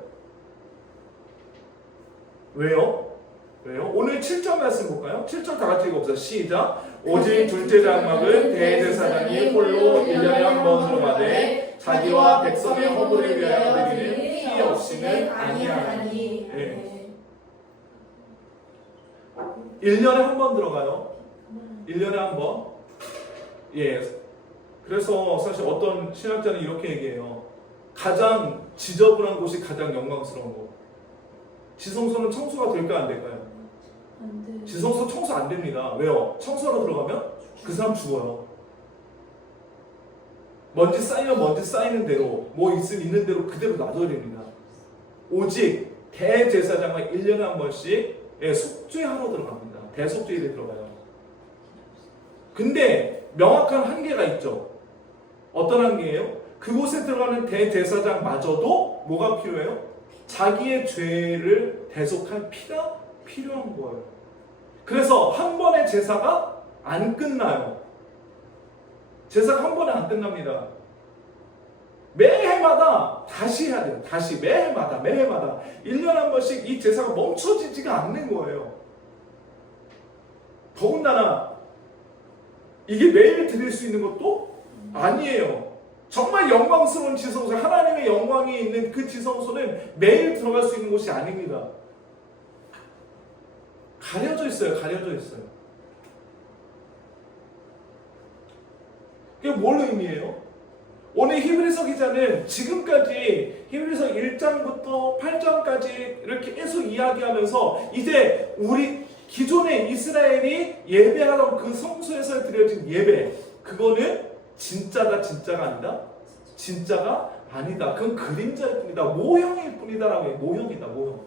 왜요? 오늘 7절 말씀 볼까요? 7절 다 같이 읽어봅시다. 시작. 오직 둘째 장막은 대제사장이 홀로 1년에 한 번 들어가되 자기와 백성의 허물을 위하여 드리는 피 없이는 아니하나니. 1년에 한 번 들어가요. 1년에 한 번. 그래서 사실 어떤 신학자는 이렇게 얘기해요. 가장 지저분한 곳이 가장 영광스러운 거. 지성소는 청소가 될까요, 안 될까요? 안 돼. 지성소 청소 안 됩니다. 왜요? 청소하러 들어가면 그 사람 죽어요. 먼지 쌓이면 먼지 쌓이는 대로, 뭐 있으면 있는 대로 그대로 놔둬야 됩니다. 오직 대제사장은 1년에 한 번씩 속죄하러 들어갑니다. 대속죄일에 들어가요. 근데 명확한 한계가 있죠. 어떤 한계예요? 그곳에 들어가는 대제사장마저도 뭐가 필요해요? 자기의 죄를 대속할 피가 필요한 거예요. 그래서 한 번의 제사가 안 끝나요. 제사가 한 번에 안 끝납니다. 매해마다 다시 해야 돼요. 다시 매해마다 1년에 한 번씩 이 제사가 멈춰지지가 않는 거예요. 더군다나 이게 매일 드릴 수 있는 것도 아니에요. 정말 영광스러운 지성소, 하나님의 영광이 있는 그 지성소는 매일 들어갈 수 있는 곳이 아닙니다. 가려져 있어요. 가려져 있어요. 이게 뭘 의미해요? 오늘 히브리서 기자는 지금까지 히브리서 1장부터 8장까지 이렇게 계속 이야기하면서 이제 우리 기존의 이스라엘이 예배하던 그 성소에서 드려진 예배, 그거는 진짜가 아니다. 진짜가 아니다. 그건 그림자일 뿐이다. 모형일 뿐이다라고 해요. 모형이다. 모형.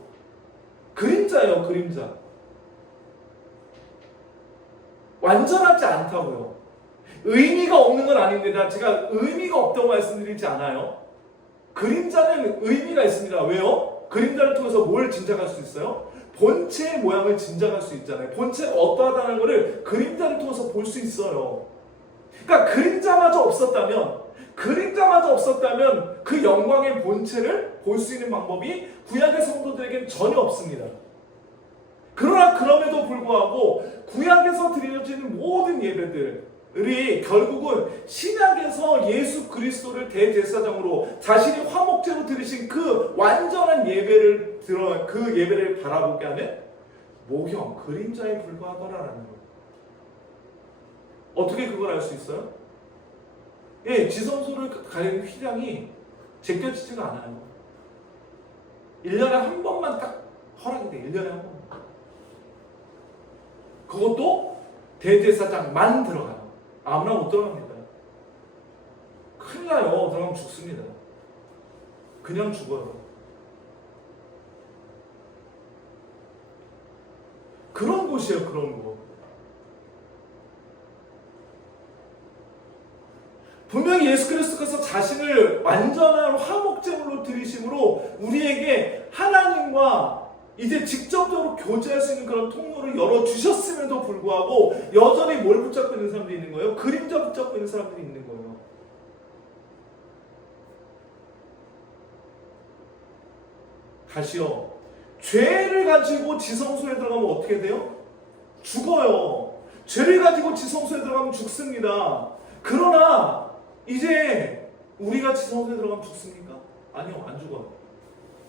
그림자예요. 그림자. 완전하지 않다고요. 의미가 없는 건 아닙니다. 제가 의미가 없다고 말씀드리지 않아요. 그림자는 의미가 있습니다. 왜요? 그림자를 통해서 뭘 짐작할 수 있어요? 본체의 모양을 짐작할 수 있잖아요. 본체가 어떠하다는 것을 그림자를 통해서 볼 수 있어요. 그러니까 그림자마저 없었다면 그 영광의 본체를 볼 수 있는 방법이 구약의 성도들에게는 전혀 없습니다. 그러나 그럼에도 불구하고 구약에서 드려지는 모든 예배들이 결국은 신약에서 예수 그리스도를 대제사장으로 자신이 화목제로 드리신 그 완전한 그 예배를 바라보게 하는 모형, 그림자에 불과하더라라는 거예요. 어떻게 그걸 알 수 있어요? 예, 지성소를 가리는 휘장이 제껴지지가 않아요. 1년에 한 번만 딱 허락이 돼. 1년에 한 번만. 그것도 대제사장만 들어가요. 아무나 못 들어갑니다. 큰일 나요. 들어가면 죽습니다. 그냥 죽어요. 그런 곳이에요. 그런 곳. 분명히 예수 그리스도께서 자신을 완전한 화목제물로 드리심으로 우리에게 하나님과 이제 직접적으로 교제할 수 있는 그런 통로를 열어주셨음에도 불구하고 여전히 뭘 붙잡고 있는 사람들이 있는 거예요? 그림자 붙잡고 있는 사람들이 있는 거예요. 다시요. 죄를 가지고 지성소에 들어가면 어떻게 돼요? 죽어요. 죄를 가지고 지성소에 들어가면 죽습니다. 그러나 이제 우리가 지성소에 들어가면 죽습니까? 아니요. 안 죽어요.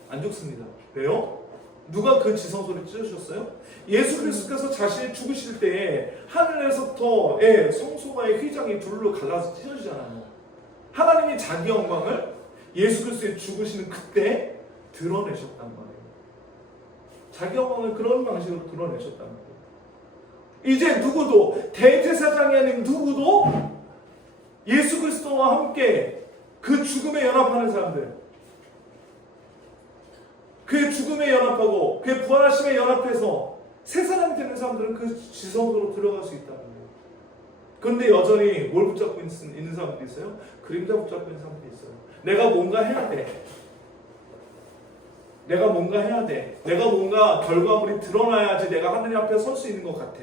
안 죽습니다. 왜요? 누가 그 지성소를 찢어주셨어요? 예수 그리스도께서 자신이 죽으실 때에 하늘에서부터 성소와의 휘장이 둘로 갈라서 찢어지잖아요. 하나님이 자기 영광을 예수 그리스도의 죽으시는 그때 드러내셨단 말이에요. 자기 영광을 그런 방식으로 드러내셨단 말이에요. 이제 누구도 대제사장이 아닌 누구도 예수 그리스도와 함께 그 죽음에 연합하는 사람들, 그의 죽음에 연합하고 그의 부활하심에 연합해서 새 사람이 되는 사람들은 그 지성소로 들어갈 수 있다는 거예요. 그런데 여전히 뭘 붙잡고 있는 사람들이 있어요? 그림자 붙잡고 있는 사람들이 있어요. 내가 뭔가 해야 돼. 내가 뭔가 결과물이 드러나야지 내가 하나님 앞에 설 수 있는 것 같아.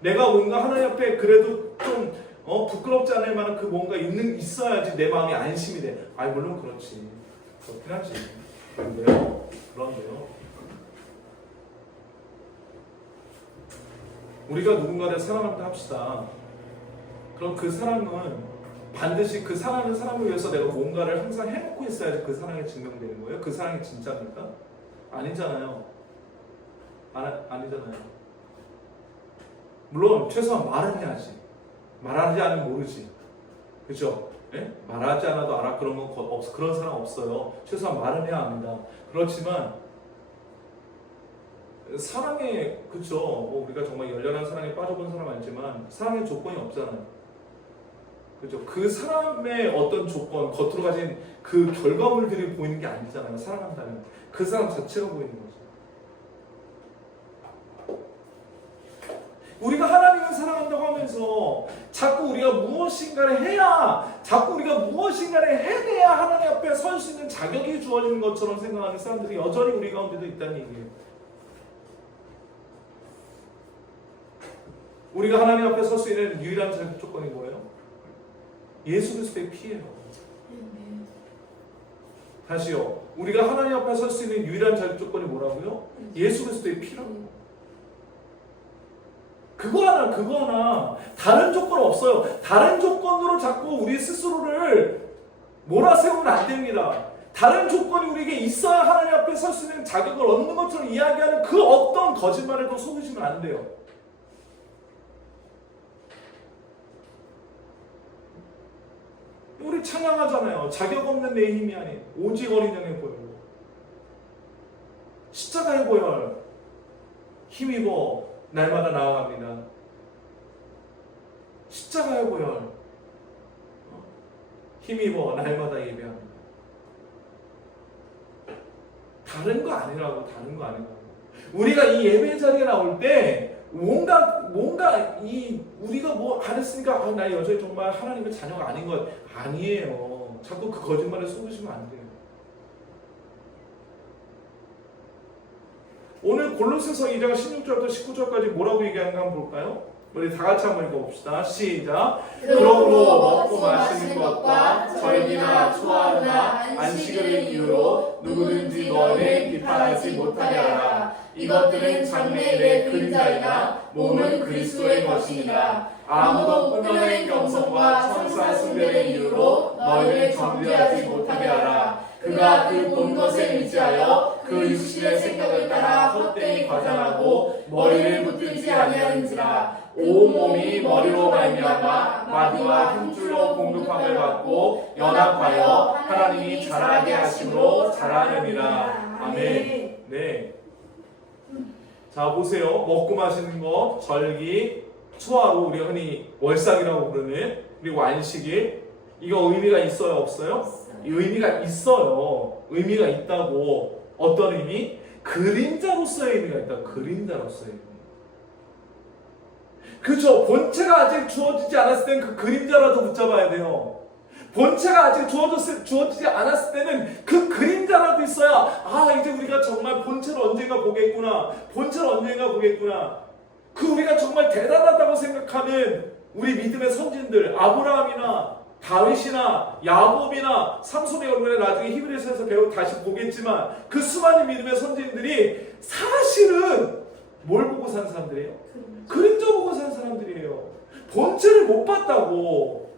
내가 뭔가 하나님 앞에 그래도 좀 부끄럽지 않을 만한 그 뭔가 있어야지 내 마음이 안심이 돼. 물론 그렇지. 그렇긴 하지. 그런데요. 우리가 누군가를 사랑한다 합시다. 그럼 그 사랑은 반드시 그 사랑하는 사람을 위해서 내가 뭔가를 항상 해놓고 있어야지 그 사랑이 증명되는 거예요? 그 사랑이 진짜입니까? 아니잖아요. 아니잖아요. 물론 최소한 말은 해야지. 말하지 않으면 모르지. 그죠? 예? 말하지 않아도 알아 그런 건 그런 사람 없어요. 최소한 말은 해야 합니다. 그렇지만 사랑에 그쵸? 뭐 우리가 정말 열렬한 사랑에 빠져본 사람 알지만 사랑의 조건이 없잖아요. 그죠? 그 사람의 어떤 조건, 겉으로 가진 그 결과물들이 보이는 게 아니잖아요. 사랑한다면 그 사람 자체가 보이는 거죠. 우리가 하나님을 사랑한다고 하면서 자꾸 우리가 무엇인가를 해야, 자꾸 우리가 무엇인가를 해내야 하나님 앞에 설 수 있는 자격이 주어지는 것처럼 생각하는 사람들이 여전히 우리 가운데도 있다는 얘기예요. 우리가 하나님 앞에 설 수 있는 유일한 자격 조건이 뭐예요? 예수 그리스도의 피예요. 다시요. 우리가 하나님 앞에 설 수 있는 유일한 자격 조건이 뭐라고요? 예수 그리스도의 피라고. 그거 하나 다른 조건 없어요. 다른 조건으로 자꾸 우리 스스로를 몰아세우면 안 됩니다. 다른 조건이 우리에게 있어야 하나님 앞에 설 수 있는 자격을 얻는 것처럼 이야기하는 그 어떤 거짓말에도 속으시면 안 돼요. 우리 찬양하잖아요. 자격 없는 내 힘이 아닌 오직 어린 양의 보혈로 십자가의 보혈 힘입어 날마다 나아갑니다. 십자가의 보혈 힘입어 날마다 예배합니다. 다른 거 아니라고. 우리가 이 예배 자리에 나올 때 뭔가 우리가 뭐 안 했으니까 나 여전히 정말 하나님의 자녀가 아닌 것 아니에요. 자꾸 그 거짓말에 속으시면 안 돼요. 오늘 골로새서 2장 16절부터 19절까지 뭐라고 얘기하는가 한번 볼까요? 우리 다 같이 한번 읽어봅시다. 시작. 그러므로 먹고 마시는 것과 절기나 초하루나 안식일을 이유로 누구든지 너를 비판하지 못하게 하라. 이것들은 장래일의 그림자이나 몸은 그리스도의 것이니라. 아무도 꾸며낸 겸손과 천사 숭배를 이유로 너희를 정죄하지 못하게 하라. 그가 그 본 것에 의지하여 그 육신의 생각을 따라 헛되이 과장하고 머리를 붙들지 아니하는지라. 온 몸이 머리로 말미암아 마디와 힘줄로 공급함을 받고 연합하여 하나님이 자라게 하심으로 자라느니라. 아멘. 네. 자 보세요. 먹고 마시는 것, 절기, 초하루, 우리가 흔히 월삭이라고 부르는, 그리고 안식일, 이거 의미가 있어요, 없어요? 의미가 있어요. 의미가 있다고. 어떤 의미? 그림자로서의 의미가 있다. 그림자로서의 의미. 그죠? 본체가 아직 주어지지 않았을 때는 그 그림자라도 붙잡아야 돼요. 본체가 아직 주어지지 않았을 때는 그 그림자라도 있어야 이제 우리가 정말 본체를 언젠가 보겠구나. 그 우리가 정말 대단하다고 생각하는 우리 믿음의 선진들, 아브라함이나 다윗이나 야곱이나 삼손의 얼굴에 나중에 히브리서에서 다시 보겠지만 그 수많은 믿음의 선진들이 사실은 뭘 보고 산 사람들이에요? 그림자 보고 산 사람들이에요. 본체를 못 봤다고.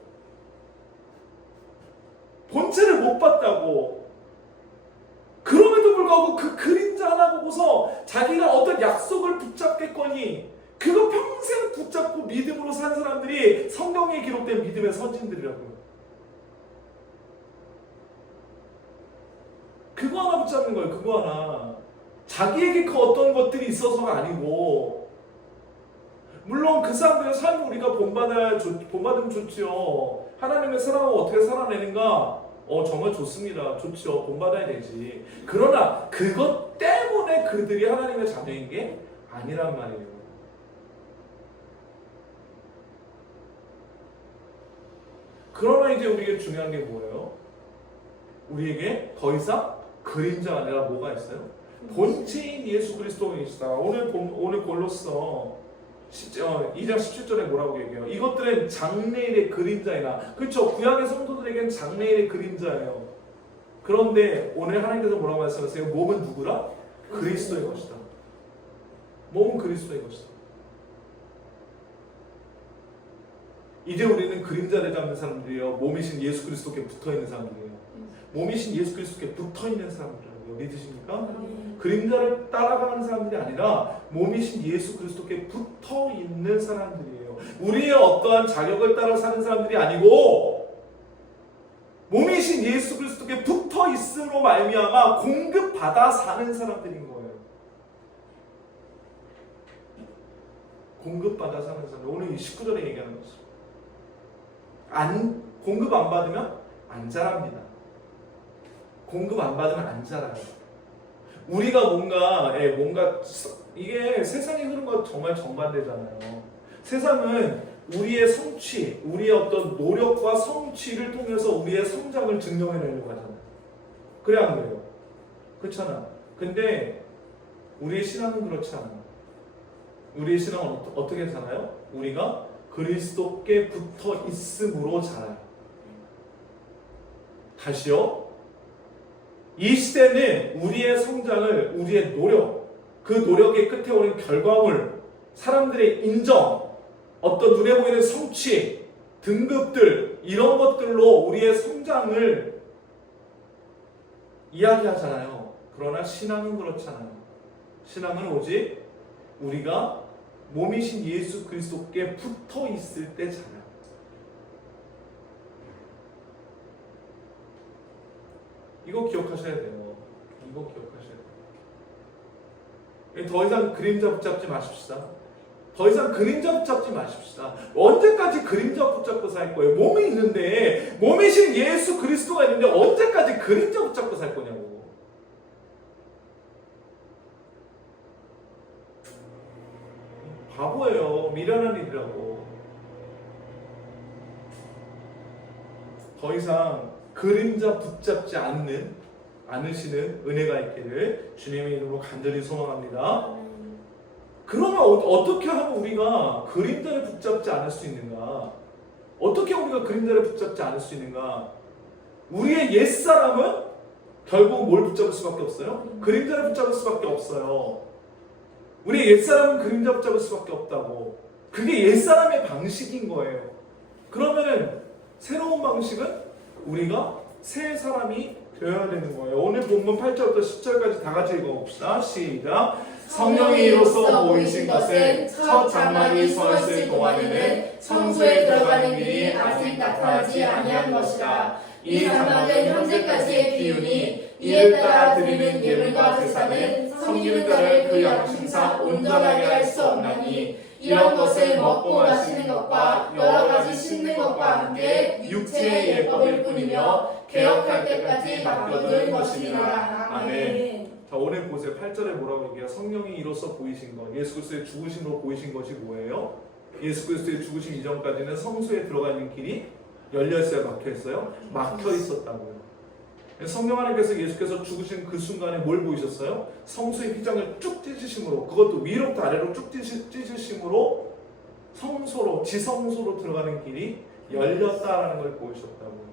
그럼에도 불구하고 그 그림자 하나 보고서 자기가 어떤 약속을 붙잡겠거니 그거 평생 붙잡고 믿음으로 산 사람들이 성경에 기록된 믿음의 선진들이라고요. 그거 하나 붙잡는 거예요. 그거 하나. 자기에게 그 어떤 것들이 있어서가 아니고, 물론 그 사람들의 삶을 우리가 본받으면 좋지요. 하나님의 사랑하고 어떻게 살아내는가? 정말 좋습니다. 좋죠. 본받아야 되지. 그러나 그것 때문에 그들이 하나님의 자녀인 게 아니란 말이에요. 그러나 이제 우리에게 중요한 게 뭐예요? 우리에게 더 이상 그림자가 아니라 뭐가 있어요? 본체인 예수 그리스도가 있다. 오늘 골로새 2장 17절에 뭐라고 얘기해요? 이것들은 장래일의 그림자이나. 그렇죠. 구약의 성도들에게는 장래일의 그림자예요. 그런데 오늘 하나님께서 뭐라고 말씀하세요? 몸은 누구라? 그리스도의 것이다. 몸은 그리스도의 것이다. 이제 우리는 그림자를 잡는 사람들이에요. 몸이신 예수 그리스도께 붙어있는 사람들이에요. 몸이신 예수 그리스도께 붙어있는 사람들이에요. 믿으십니까? 그림자를 따라가는 사람들이 아니라 몸이신 예수 그리스도께 붙어있는 사람들이에요. 우리의 어떠한 자격을 따라 사는 사람들이 아니고 몸이신 예수 그리스도께 붙어 있음으로 말미암아 공급받아 사는 사람들인 거예요. 공급받아 사는 사람. 오늘 이 19절에 얘기하는 거죠. 공급 안 받으면 안 자랍니다. 공급 안 받으면 안 자라요. 우리가 뭔가 이게 세상의 흐름과 정말 정반대잖아요. 세상은 우리의 성취, 우리의 어떤 노력과 성취를 통해서 우리의 성장을 증명해내려고 하잖아요. 그래 안 그래요? 그렇잖아. 근데 우리의 신앙은 그렇지 않아요. 우리의 신앙은 어떻게 자라요? 우리가 그리스도께 붙어 있음으로 자라요. 다시요. 이 시대는 우리의 성장을, 우리의 노력, 그 노력의 끝에 오는 결과물, 사람들의 인정, 어떤 눈에 보이는 성취, 등급들, 이런 것들로 우리의 성장을 이야기하잖아요. 그러나 신앙은 그렇잖아요. 신앙은 오직 우리가 몸이신 예수 그리스도께 붙어 있을 때 자라요. 이거 기억하셔야 돼요. 이거 기억하셔야 돼요. 더 이상 그림자 붙잡지 마십시다. 더 이상 그림자 붙잡지 마십시다. 언제까지 그림자 붙잡고 살 거예요? 몸이 있는데, 몸이신 예수 그리스도가 있는데 언제까지 그림자 붙잡고 살 거냐고. 바보예요. 미련한 일이라고. 더 이상 그림자 붙잡지 않으시는 은혜가 있기를 주님의 이름으로 간절히 소망합니다. 그러면 어떻게 하면 우리가 그림자를 붙잡지 않을 수 있는가? 어떻게 우리가 그림자를 붙잡지 않을 수 있는가? 우리의 옛사람은 결국 뭘 붙잡을 수밖에 없어요? 그림자를 붙잡을 수밖에 없어요. 우리의 옛사람은 그림자 붙잡을 수밖에 없다고. 그게 옛사람의 방식인 거예요. 그러면은 새로운 방식은 우리가 새 사람이 되어야 되는 거예요. 오늘 본문 8절부터 10절까지 다 같이 읽어봅시다. 시작. 성령이 이로써 보이신 것은 첫 장막이 서 있을 동안에는 성소에 들어가는 길이 아직 나타나지 아니한 것이라. 이 장막은 현재까지의 비유니 이에 따라 드리는 예물과 제사는 섬기는 자를 그 양심상 온전하게 할 수 없나니 이런 것을 먹고 마시는 것과 여러 가지 씻는 것과 함께 육체의 예법일 뿐이며 개혁할 때까지 맡겨둔 것이니라. 아멘. 자, 오늘 보세요. 8절에 뭐라고 얘기해요? 성령이 이로써 보이신 것. 예수 그리스도의 죽으심으로 보이신 것이 뭐예요? 예수 그리스도의 죽으심 이전까지는 성소에 들어가는 길이 열려 있어요? 막혀 있어요? 막혀 있었다고요. 성령 하나님께서 예수께서 죽으신 그 순간에 뭘 보이셨어요? 성소의 휘장을 쭉 찢으심으로, 그것도 위로부터 아래로 쭉 찢으심으로 성소로, 지성소로 들어가는 길이 열렸다라는 걸 보이셨다고요.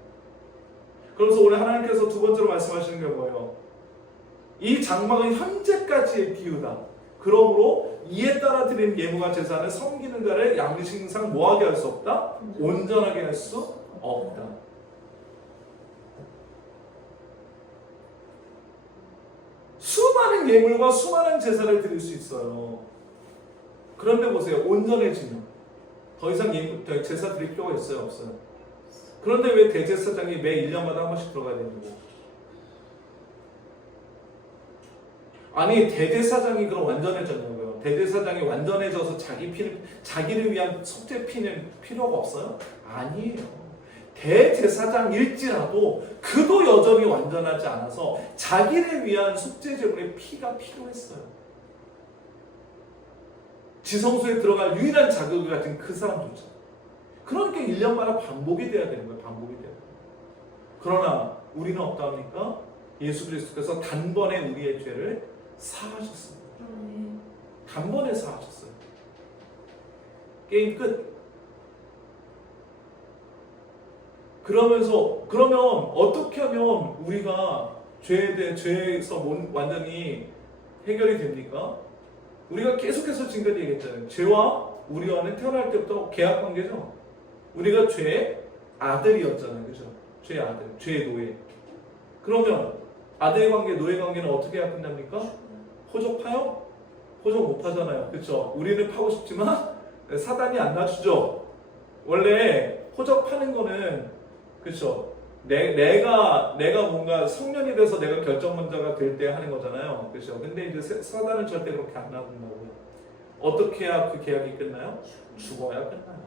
그러면서 오늘 하나님께서 두 번째로 말씀하시는 게 뭐예요? 이 장막은 현재까지의 비유다. 그러므로 이에 따라 드리는 예물과 제사는 섬기는 자를 양심상 뭐하게 할 수 없다? 온전하게 할 수 없다. 수많은 예물과 수많은 제사를 드릴 수 있어요. 그런데 보세요. 온전해지면 더 이상 제사 드릴 필요가 있어요? 없어요? 그런데 왜 대제사장이 매 1년마다 한 번씩 들어가야 되는 거예요? 아니, 대제사장이 그럼 완전해졌냐고요? 대제사장이 완전해져서 자기를 위한 속죄 피는 필요가 없어요? 아니에요. 대제사장일지라도 그도 여전히 완전하지 않아서 자기를 위한 속죄 제물의 피가 필요했어요. 지성소에 들어갈 유일한 자격을 가진 그 사람조차. 그러니까 1년마다 반복이 돼야 되는 거예요. 반복이 돼야 돼요. 그러나 우리는 어떠합니까? 예수 그리스도께서 단번에 우리의 죄를 사하셨습니다. 단번에 사하셨어요. 게임 끝. 그러면 어떻게 하면 우리가 죄에서 완전히 해결이 됩니까? 우리가 계속해서 지금까지 얘기했잖아요. 죄와 우리와는 태어날 때부터 계약 관계죠. 우리가 죄의 아들이었잖아요. 그죠? 죄의 아들, 죄의 노예. 그러면 아들의 관계, 노예 관계는 어떻게 해야 끝납니까? 호적 파요? 호적 못 파잖아요. 그렇죠? 우리는 파고 싶지만 사단이 안 놔주죠. 원래 호적 파는 거는 그렇죠? 내가 뭔가 성년이 돼서 내가 결정문자가 될 때 하는 거잖아요. 그렇죠? 근데 이제 사단은 절대 그렇게 안 하는 거고요. 어떻게 해야 그 계약이 끝나요? 죽어야 끝나요.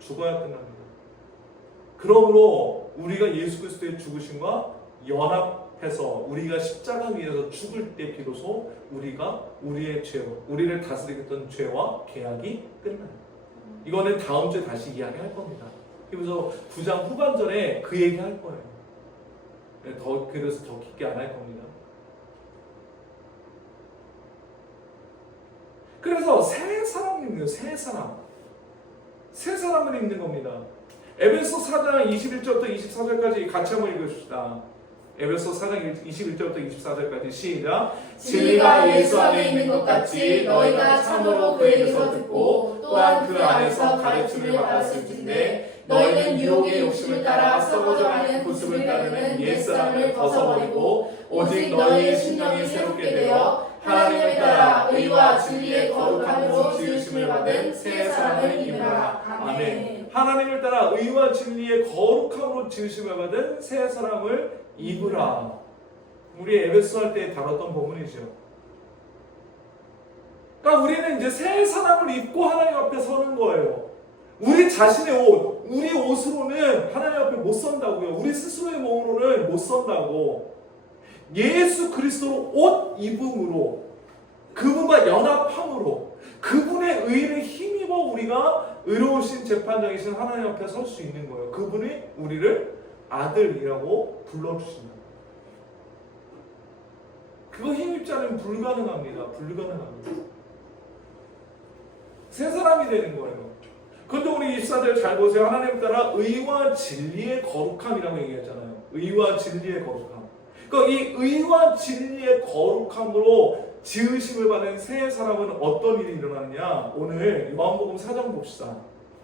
죽어야 끝납니다. 그러므로 우리가 예수 그리스도의 죽으심과 연합해서 우리가 십자가 위에서 죽을 때 비로소 우리가 우리의 죄로 우리를 다스리겠던 죄와 계약이 끝나요. 이거는 다음 주에 다시 이야기할 겁니다. 그래서 9장 후반전에 그 얘기 할 거예요. 그래서 더 깊게 안 할 겁니다. 그래서 새 사람이 있는 거예요. 새 사람을 입는 겁니다. 에베소 4장 21절부터 24절까지 같이 한번 읽읍시다. 에베소 4장 21절부터 24절까지 시작. 진리가 예수 안에 있는 것 같이 너희가 참으로 그에게서 듣고 또한 그 안에서 가르침을 받았을진데 너희는 유혹의 욕심을 따라 썩어져가는 구습을 따르는 옛사람을 벗어버리고 오직 너희의 심령이 새롭게 되어 하나님을 따라 의와 진리의 거룩함으로 지으심을 받은 새 사람을 입으라. 아멘. 하나님을 따라 의와 진리의 거룩함으로 지으심을 받은 새 사람을 입으라. 우리 에베소 할 때 다뤘던 본문이죠. 그러니까 우리는 이제 새 사람을 입고 하나님 앞에 서는 거예요. 우리 자신의 옷, 우리 옷으로는 하나님 앞에 못 선다고요. 우리 스스로의 몸으로는 못 선다고. 예수 그리스도로 옷 입음으로, 그분과 연합함으로, 그분의 의를 힘입어 우리가 의로우신 재판장이신 하나님 앞에 설 수 있는 거예요. 그분이 우리를 아들이라고 불러주신다. 그거 힘입지 않으면 불가능합니다. 새 사람이 되는 거예요. 그런데 우리 24절 잘 보세요. 하나님 따라 의와 진리의 거룩함이라고 얘기했잖아요. 의와 진리의 거룩함. 그러니까 이 의와 진리의 거룩함으로 지으심을 받은 새 사람은 어떤 일이 일어나느냐. 오늘 요한복음 4장 봅시다.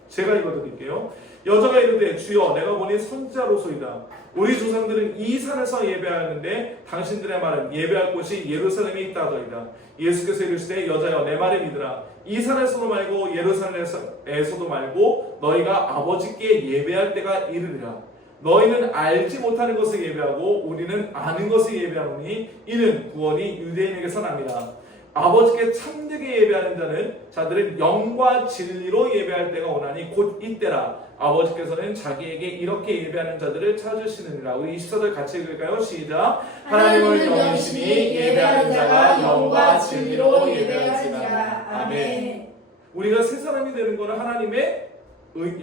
제가 읽어드릴게요. 여자가 이르되 주여 내가 보니 선지자로소이다. 우리 조상들은 이 산에서 예배하였는데 당신들의 말은 예배할 곳이 예루살렘에 있다더이다. 예수께서 이르시되 여자여 내 말을 믿으라. 이 산에서도 말고 예루살렘에서도 말고 너희가 아버지께 예배할 때가 이르리라. 너희는 알지 못하는 것을 예배하고 우리는 아는 것을 예배하노니 이는 구원이 유대인에게서 납니다. 아버지께 참되게 예배하는 자들은 영과 진리로 예배할 때가 오나니 곧 이때라. 아버지께서는 자기에게 이렇게 예배하는 자들을 찾으시느니라. 우리 24절 같이 읽을까요? 시작. 하나님을 영이시니 예배하는 자가 영과 진리로 예배할지니라. 아멘. 우리가 새 사람이 되는 것은 하나님의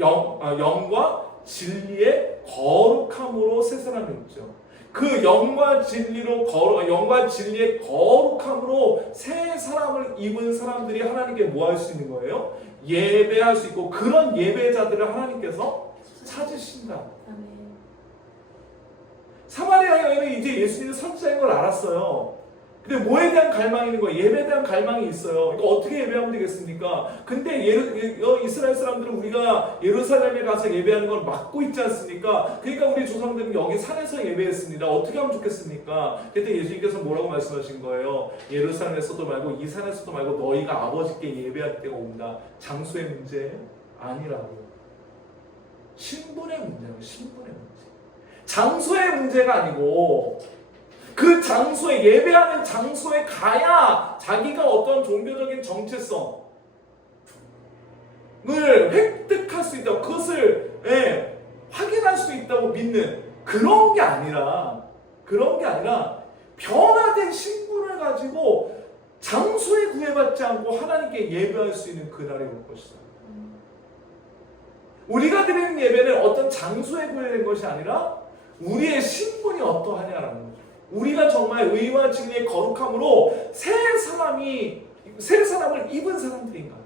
영과 진리의 거룩함으로 새 사람이 있죠. 그 영과 진리의 거룩함으로 새 사람을 입은 사람들이 하나님께 뭐 할 수 있는 거예요? 예배할 수 있고, 그런 예배자들을 하나님께서 찾으신다. 사마리아 여인은 이제 예수님이 선지자인 걸 알았어요. 근데 뭐에 대한 갈망이 있는 거예요? 예배에 대한 갈망이 있어요. 이거 어떻게 예배하면 되겠습니까? 근데 이스라엘 사람들은 우리가 예루살렘에 가서 예배하는 걸 막고 있지 않습니까? 그러니까 우리 조상들은 여기 산에서 예배했습니다. 어떻게 하면 좋겠습니까? 그때 예수님께서 뭐라고 말씀하신 거예요? 예루살렘에서도 말고 이 산에서도 말고 너희가 아버지께 예배할 때가 온다. 장소의 문제 아니라고요. 신분의 문제예요. 신분의 문제. 장소의 문제가 아니고 그 장소에, 예배하는 장소에 가야 자기가 어떤 종교적인 정체성을 획득할 수 있다고, 그것을 확인할 수 있다고 믿는 그런 게 아니라 변화된 신분을 가지고 장소에 구애받지 않고 하나님께 예배할 수 있는 그날이 올 것이다. 우리가 드리는 예배는 어떤 장소에 구애된 것이 아니라 우리의 신분이 어떠하냐라는 거죠. 우리가 정말 의와 진리의 거룩함으로 새 사람을 입은 사람들인가?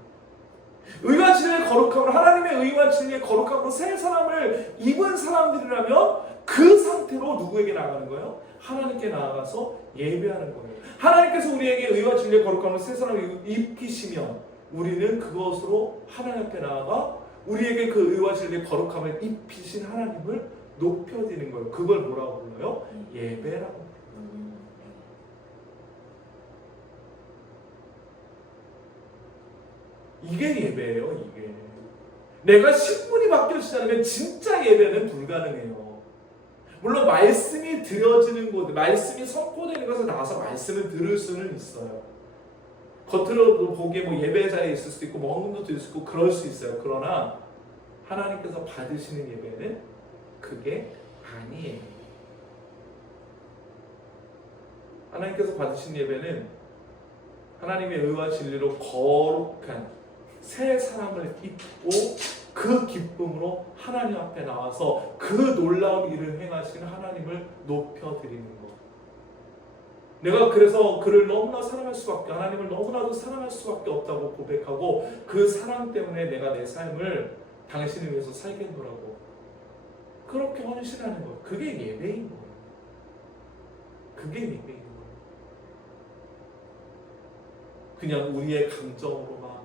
의와 진리의 거룩함으로, 하나님의 의와 진리의 거룩함으로 새 사람을 입은 사람들이라면 그 상태로 누구에게 나가는 거예요? 하나님께 나아가서 예배하는 거예요. 하나님께서 우리에게 의와 진리의 거룩함으로 새 사람을 입히시면 우리는 그것으로 하나님 앞에 나아가 우리에게 그 의와 진리의 거룩함을 입히신 하나님을 높여드리는 거예요. 그걸 뭐라고 불러요? 예배라고. 이게 예배예요. 이게 내가 신분이 바뀌어지지 않으면 진짜 예배는 불가능해요. 물론 말씀이 드려지는 곳, 말씀이 선포되는 것에 나와서 말씀을 들을 수는 있어요. 겉으로 보기에 뭐 예배자에 있을 수도 있고 뭐 헌금도 드릴 수 있고 그럴 수 있어요. 그러나 하나님께서 받으시는 예배는 그게 아니에요. 하나님께서 받으신 예배는 하나님의 의와 진리로 거룩한 새 사람을 입고 그 기쁨으로 하나님 앞에 나와서 그 놀라운 일을 행하시는 하나님을 높여드리는 것. 내가 그래서 그를 너무나 사랑할 수밖에, 하나님을 너무나도 사랑할 수밖에 없다고 고백하고 그 사랑 때문에 내가 내 삶을 당신을 위해서 살겠노라고 그렇게 헌신하는 것. 그게 예배인 거예요. 그게 예배인 거예요. 그냥 우리의 감정으로만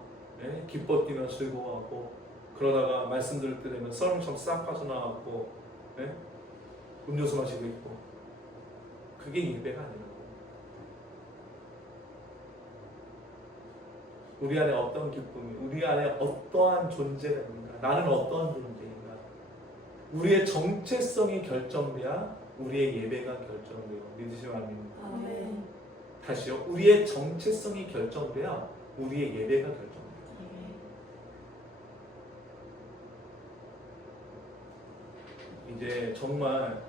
기뻐 뛰며 즐거워하고 그러다가 말씀 들을 때 되면 썰물처럼 싹 빠져나가고 음료수 마시고 있고 그게 예배가 아니라고. 우리 안에 어떤 기쁨이, 우리 안에 어떠한 존재가 있는가, 나는 어떠한 존재인가, 우리의 정체성이 결정돼야 우리의 예배가 결정돼요. 믿으시면 안 믿습니까? 아멘. 다시요. 우리의 정체성이 결정돼야 우리의 예배가 결정돼요. 이제 정말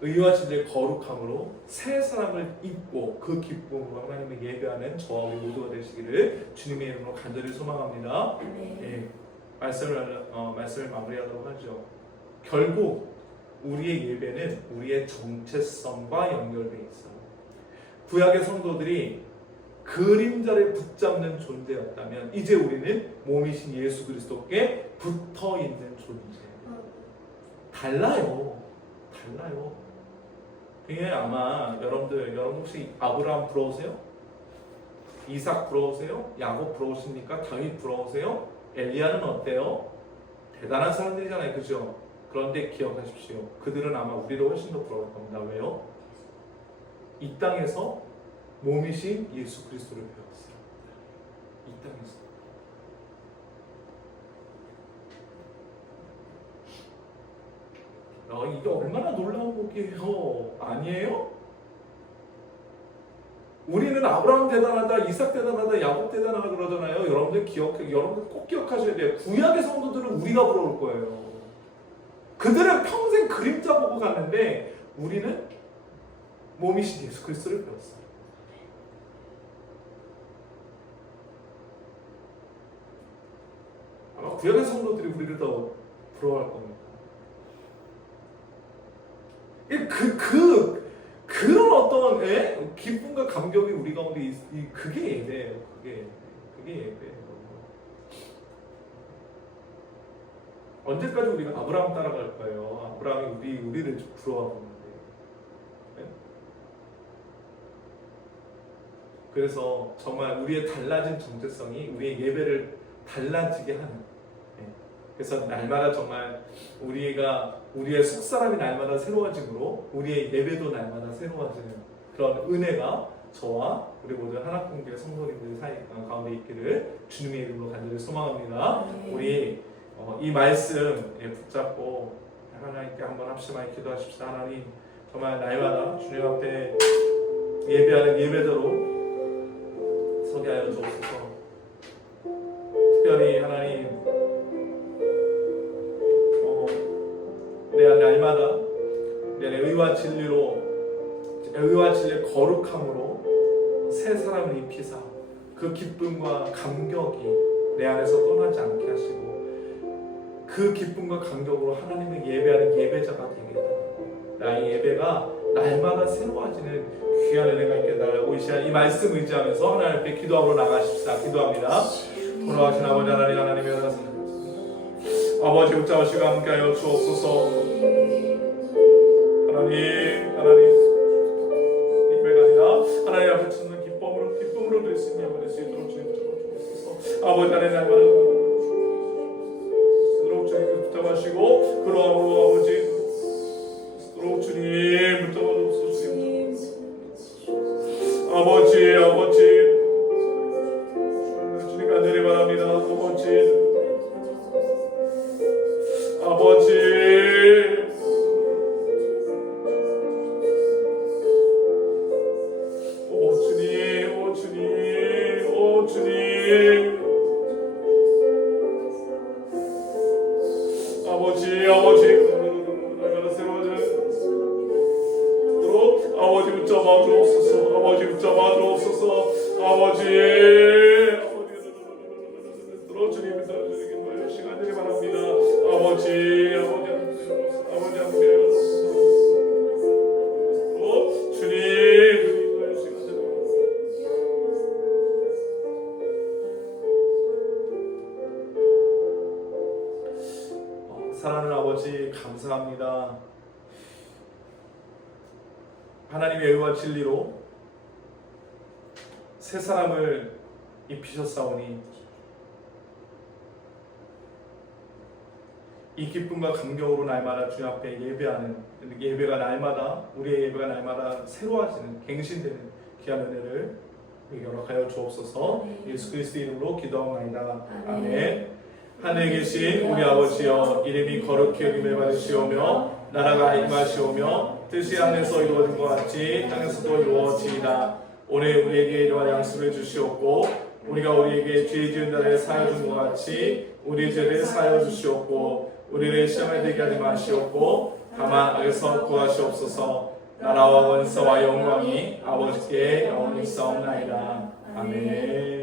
의와 진리의 거룩함으로 새 사람을 입고 그 기쁨으로 하나님을 예배하는 저와 우리 모두가 되시기를 주님의 이름으로 간절히 소망합니다. 예, 말씀을 마무리하도록 하죠. 결국 우리의 예배는 우리의 정체성과 연결되어 있어요. 구약의 성도들이 그림자를 붙잡는 존재였다면 이제 우리는 몸이신 예수 그리스도께 붙어 있는 존재. 달라요. 그게 아마 여러분 혹시 아브라함 부러우세요? 이삭 부러우세요? 야곱 부러우십니까? 다윗 부러우세요? 엘리야는 어때요? 대단한 사람들이잖아요, 그죠? 그런데 기억하십시오. 그들은 아마 우리를 훨씬 더 부러울 겁니다. 왜요? 이 땅에서 몸이신 예수 그리스도를 배웠어요. 이 땅에서. 이게 얼마나 놀라운 복이에요. 아니에요? 우리는 아브라함 대단하다, 이삭 대단하다, 야곱 대단하다 그러잖아요. 여러분들 꼭 기억하셔야 돼요. 구약의 성도들은 우리가 부러울 거예요. 그들은 평생 그림자 보고 갔는데 우리는 몸이신 예수 그리스도를 배웠어요. 아마 구약의 성도들이 우리를 더 부러워할 겁니다. 그런 어떤 기쁨과 감격이 우리 가운데 그게 예배예요. 그게 예배예요. 언제까지 우리가 아브라함 따라갈까요? 아브라함이 우리를 부러워하고 있는데. 네? 그래서 정말 우리의 달라진 정체성이 우리의 예배를 달라지게 하는. 그래서 날마다 정말 우리의 속사람이 날마다 새로워지므로 우리의 예배도 날마다 새로워지는 그런 은혜가 저와 우리 모든 하나님교회 성도님들 가운데 있기를 주님의 이름으로 간절히 소망합니다. 우리 이 말씀 붙잡고 하나님께 한번 합심하여 기도하십시다. 하나님 정말 날마다 주님 앞에 예배하는 예배자로 서게 하여 주옵소서. 특별히 하나님 내 날마다 내 의와 진리의 거룩함으로 새 사람을 입히사 그 기쁨과 감격이 내 안에서 떠나지 않게 하시고 그 기쁨과 감격으로 하나님을 예배하는 예배자가 되게 해달라고 나의 예배가 날마다 새로워지는 귀한 은혜가 있게 해달라고 이 시간 이 말씀 의지하면서 하나님 앞에 기도하러 나가십시다. 기도합니다. 돌아가신 아버지 하나님의 은혜가 아버지 붙잡으시고 함께하여 주옵소서. 하나님 예배가 아니라 하나님 앞에 찾는 기쁨으로 될 수 있는 예배 될 수 있도록 주님 붙잡아주옵소서. 아버지 하나님 날마다 주님 붙잡으시고 그러함으로 아버지 주님 붙잡아주옵소서. 아버지 주님 간절히 바랍니다. 아버지 날마다 새로워지는 아버지 붙잡아 주옵소서. 아버지 붙잡아 주옵소서. 아버지 주님 주님 시간들이 바랍니다. 아버지 함께 주님 사랑하는 아버지 감사합니다. 하나님의 의와 진리로 새 사람을 입히셨사오니 이 기쁨과 감격으로 날마다 주 앞에 예배하는 예배가 날마다 우리의 예배가 날마다 새로워지는 갱신되는 귀한 은혜를 우리에게 허락하여 주옵소서. 예수 그리스도의 이름으로 기도하옵나이다. 아멘. 하늘에 계신 우리 아버지여 이름이 거룩히 여김을 받으시오며 나라가 임하시오며 뜻이 하늘에서 이루어진 것 같이 땅에서도 이루어지이다. 오늘 우리에게 이러한 양식을 주시옵고 우리가 우리에게 죄 지은 자를 사하여 준 것 같이 우리 죄를 사하여 주시옵고 우리를 시험에 들게 하지 마시옵고 다만 악에서 구하시옵소서. 나라와 권세와 영광이 아버지께 영원히 있사옵나이다. 아멘.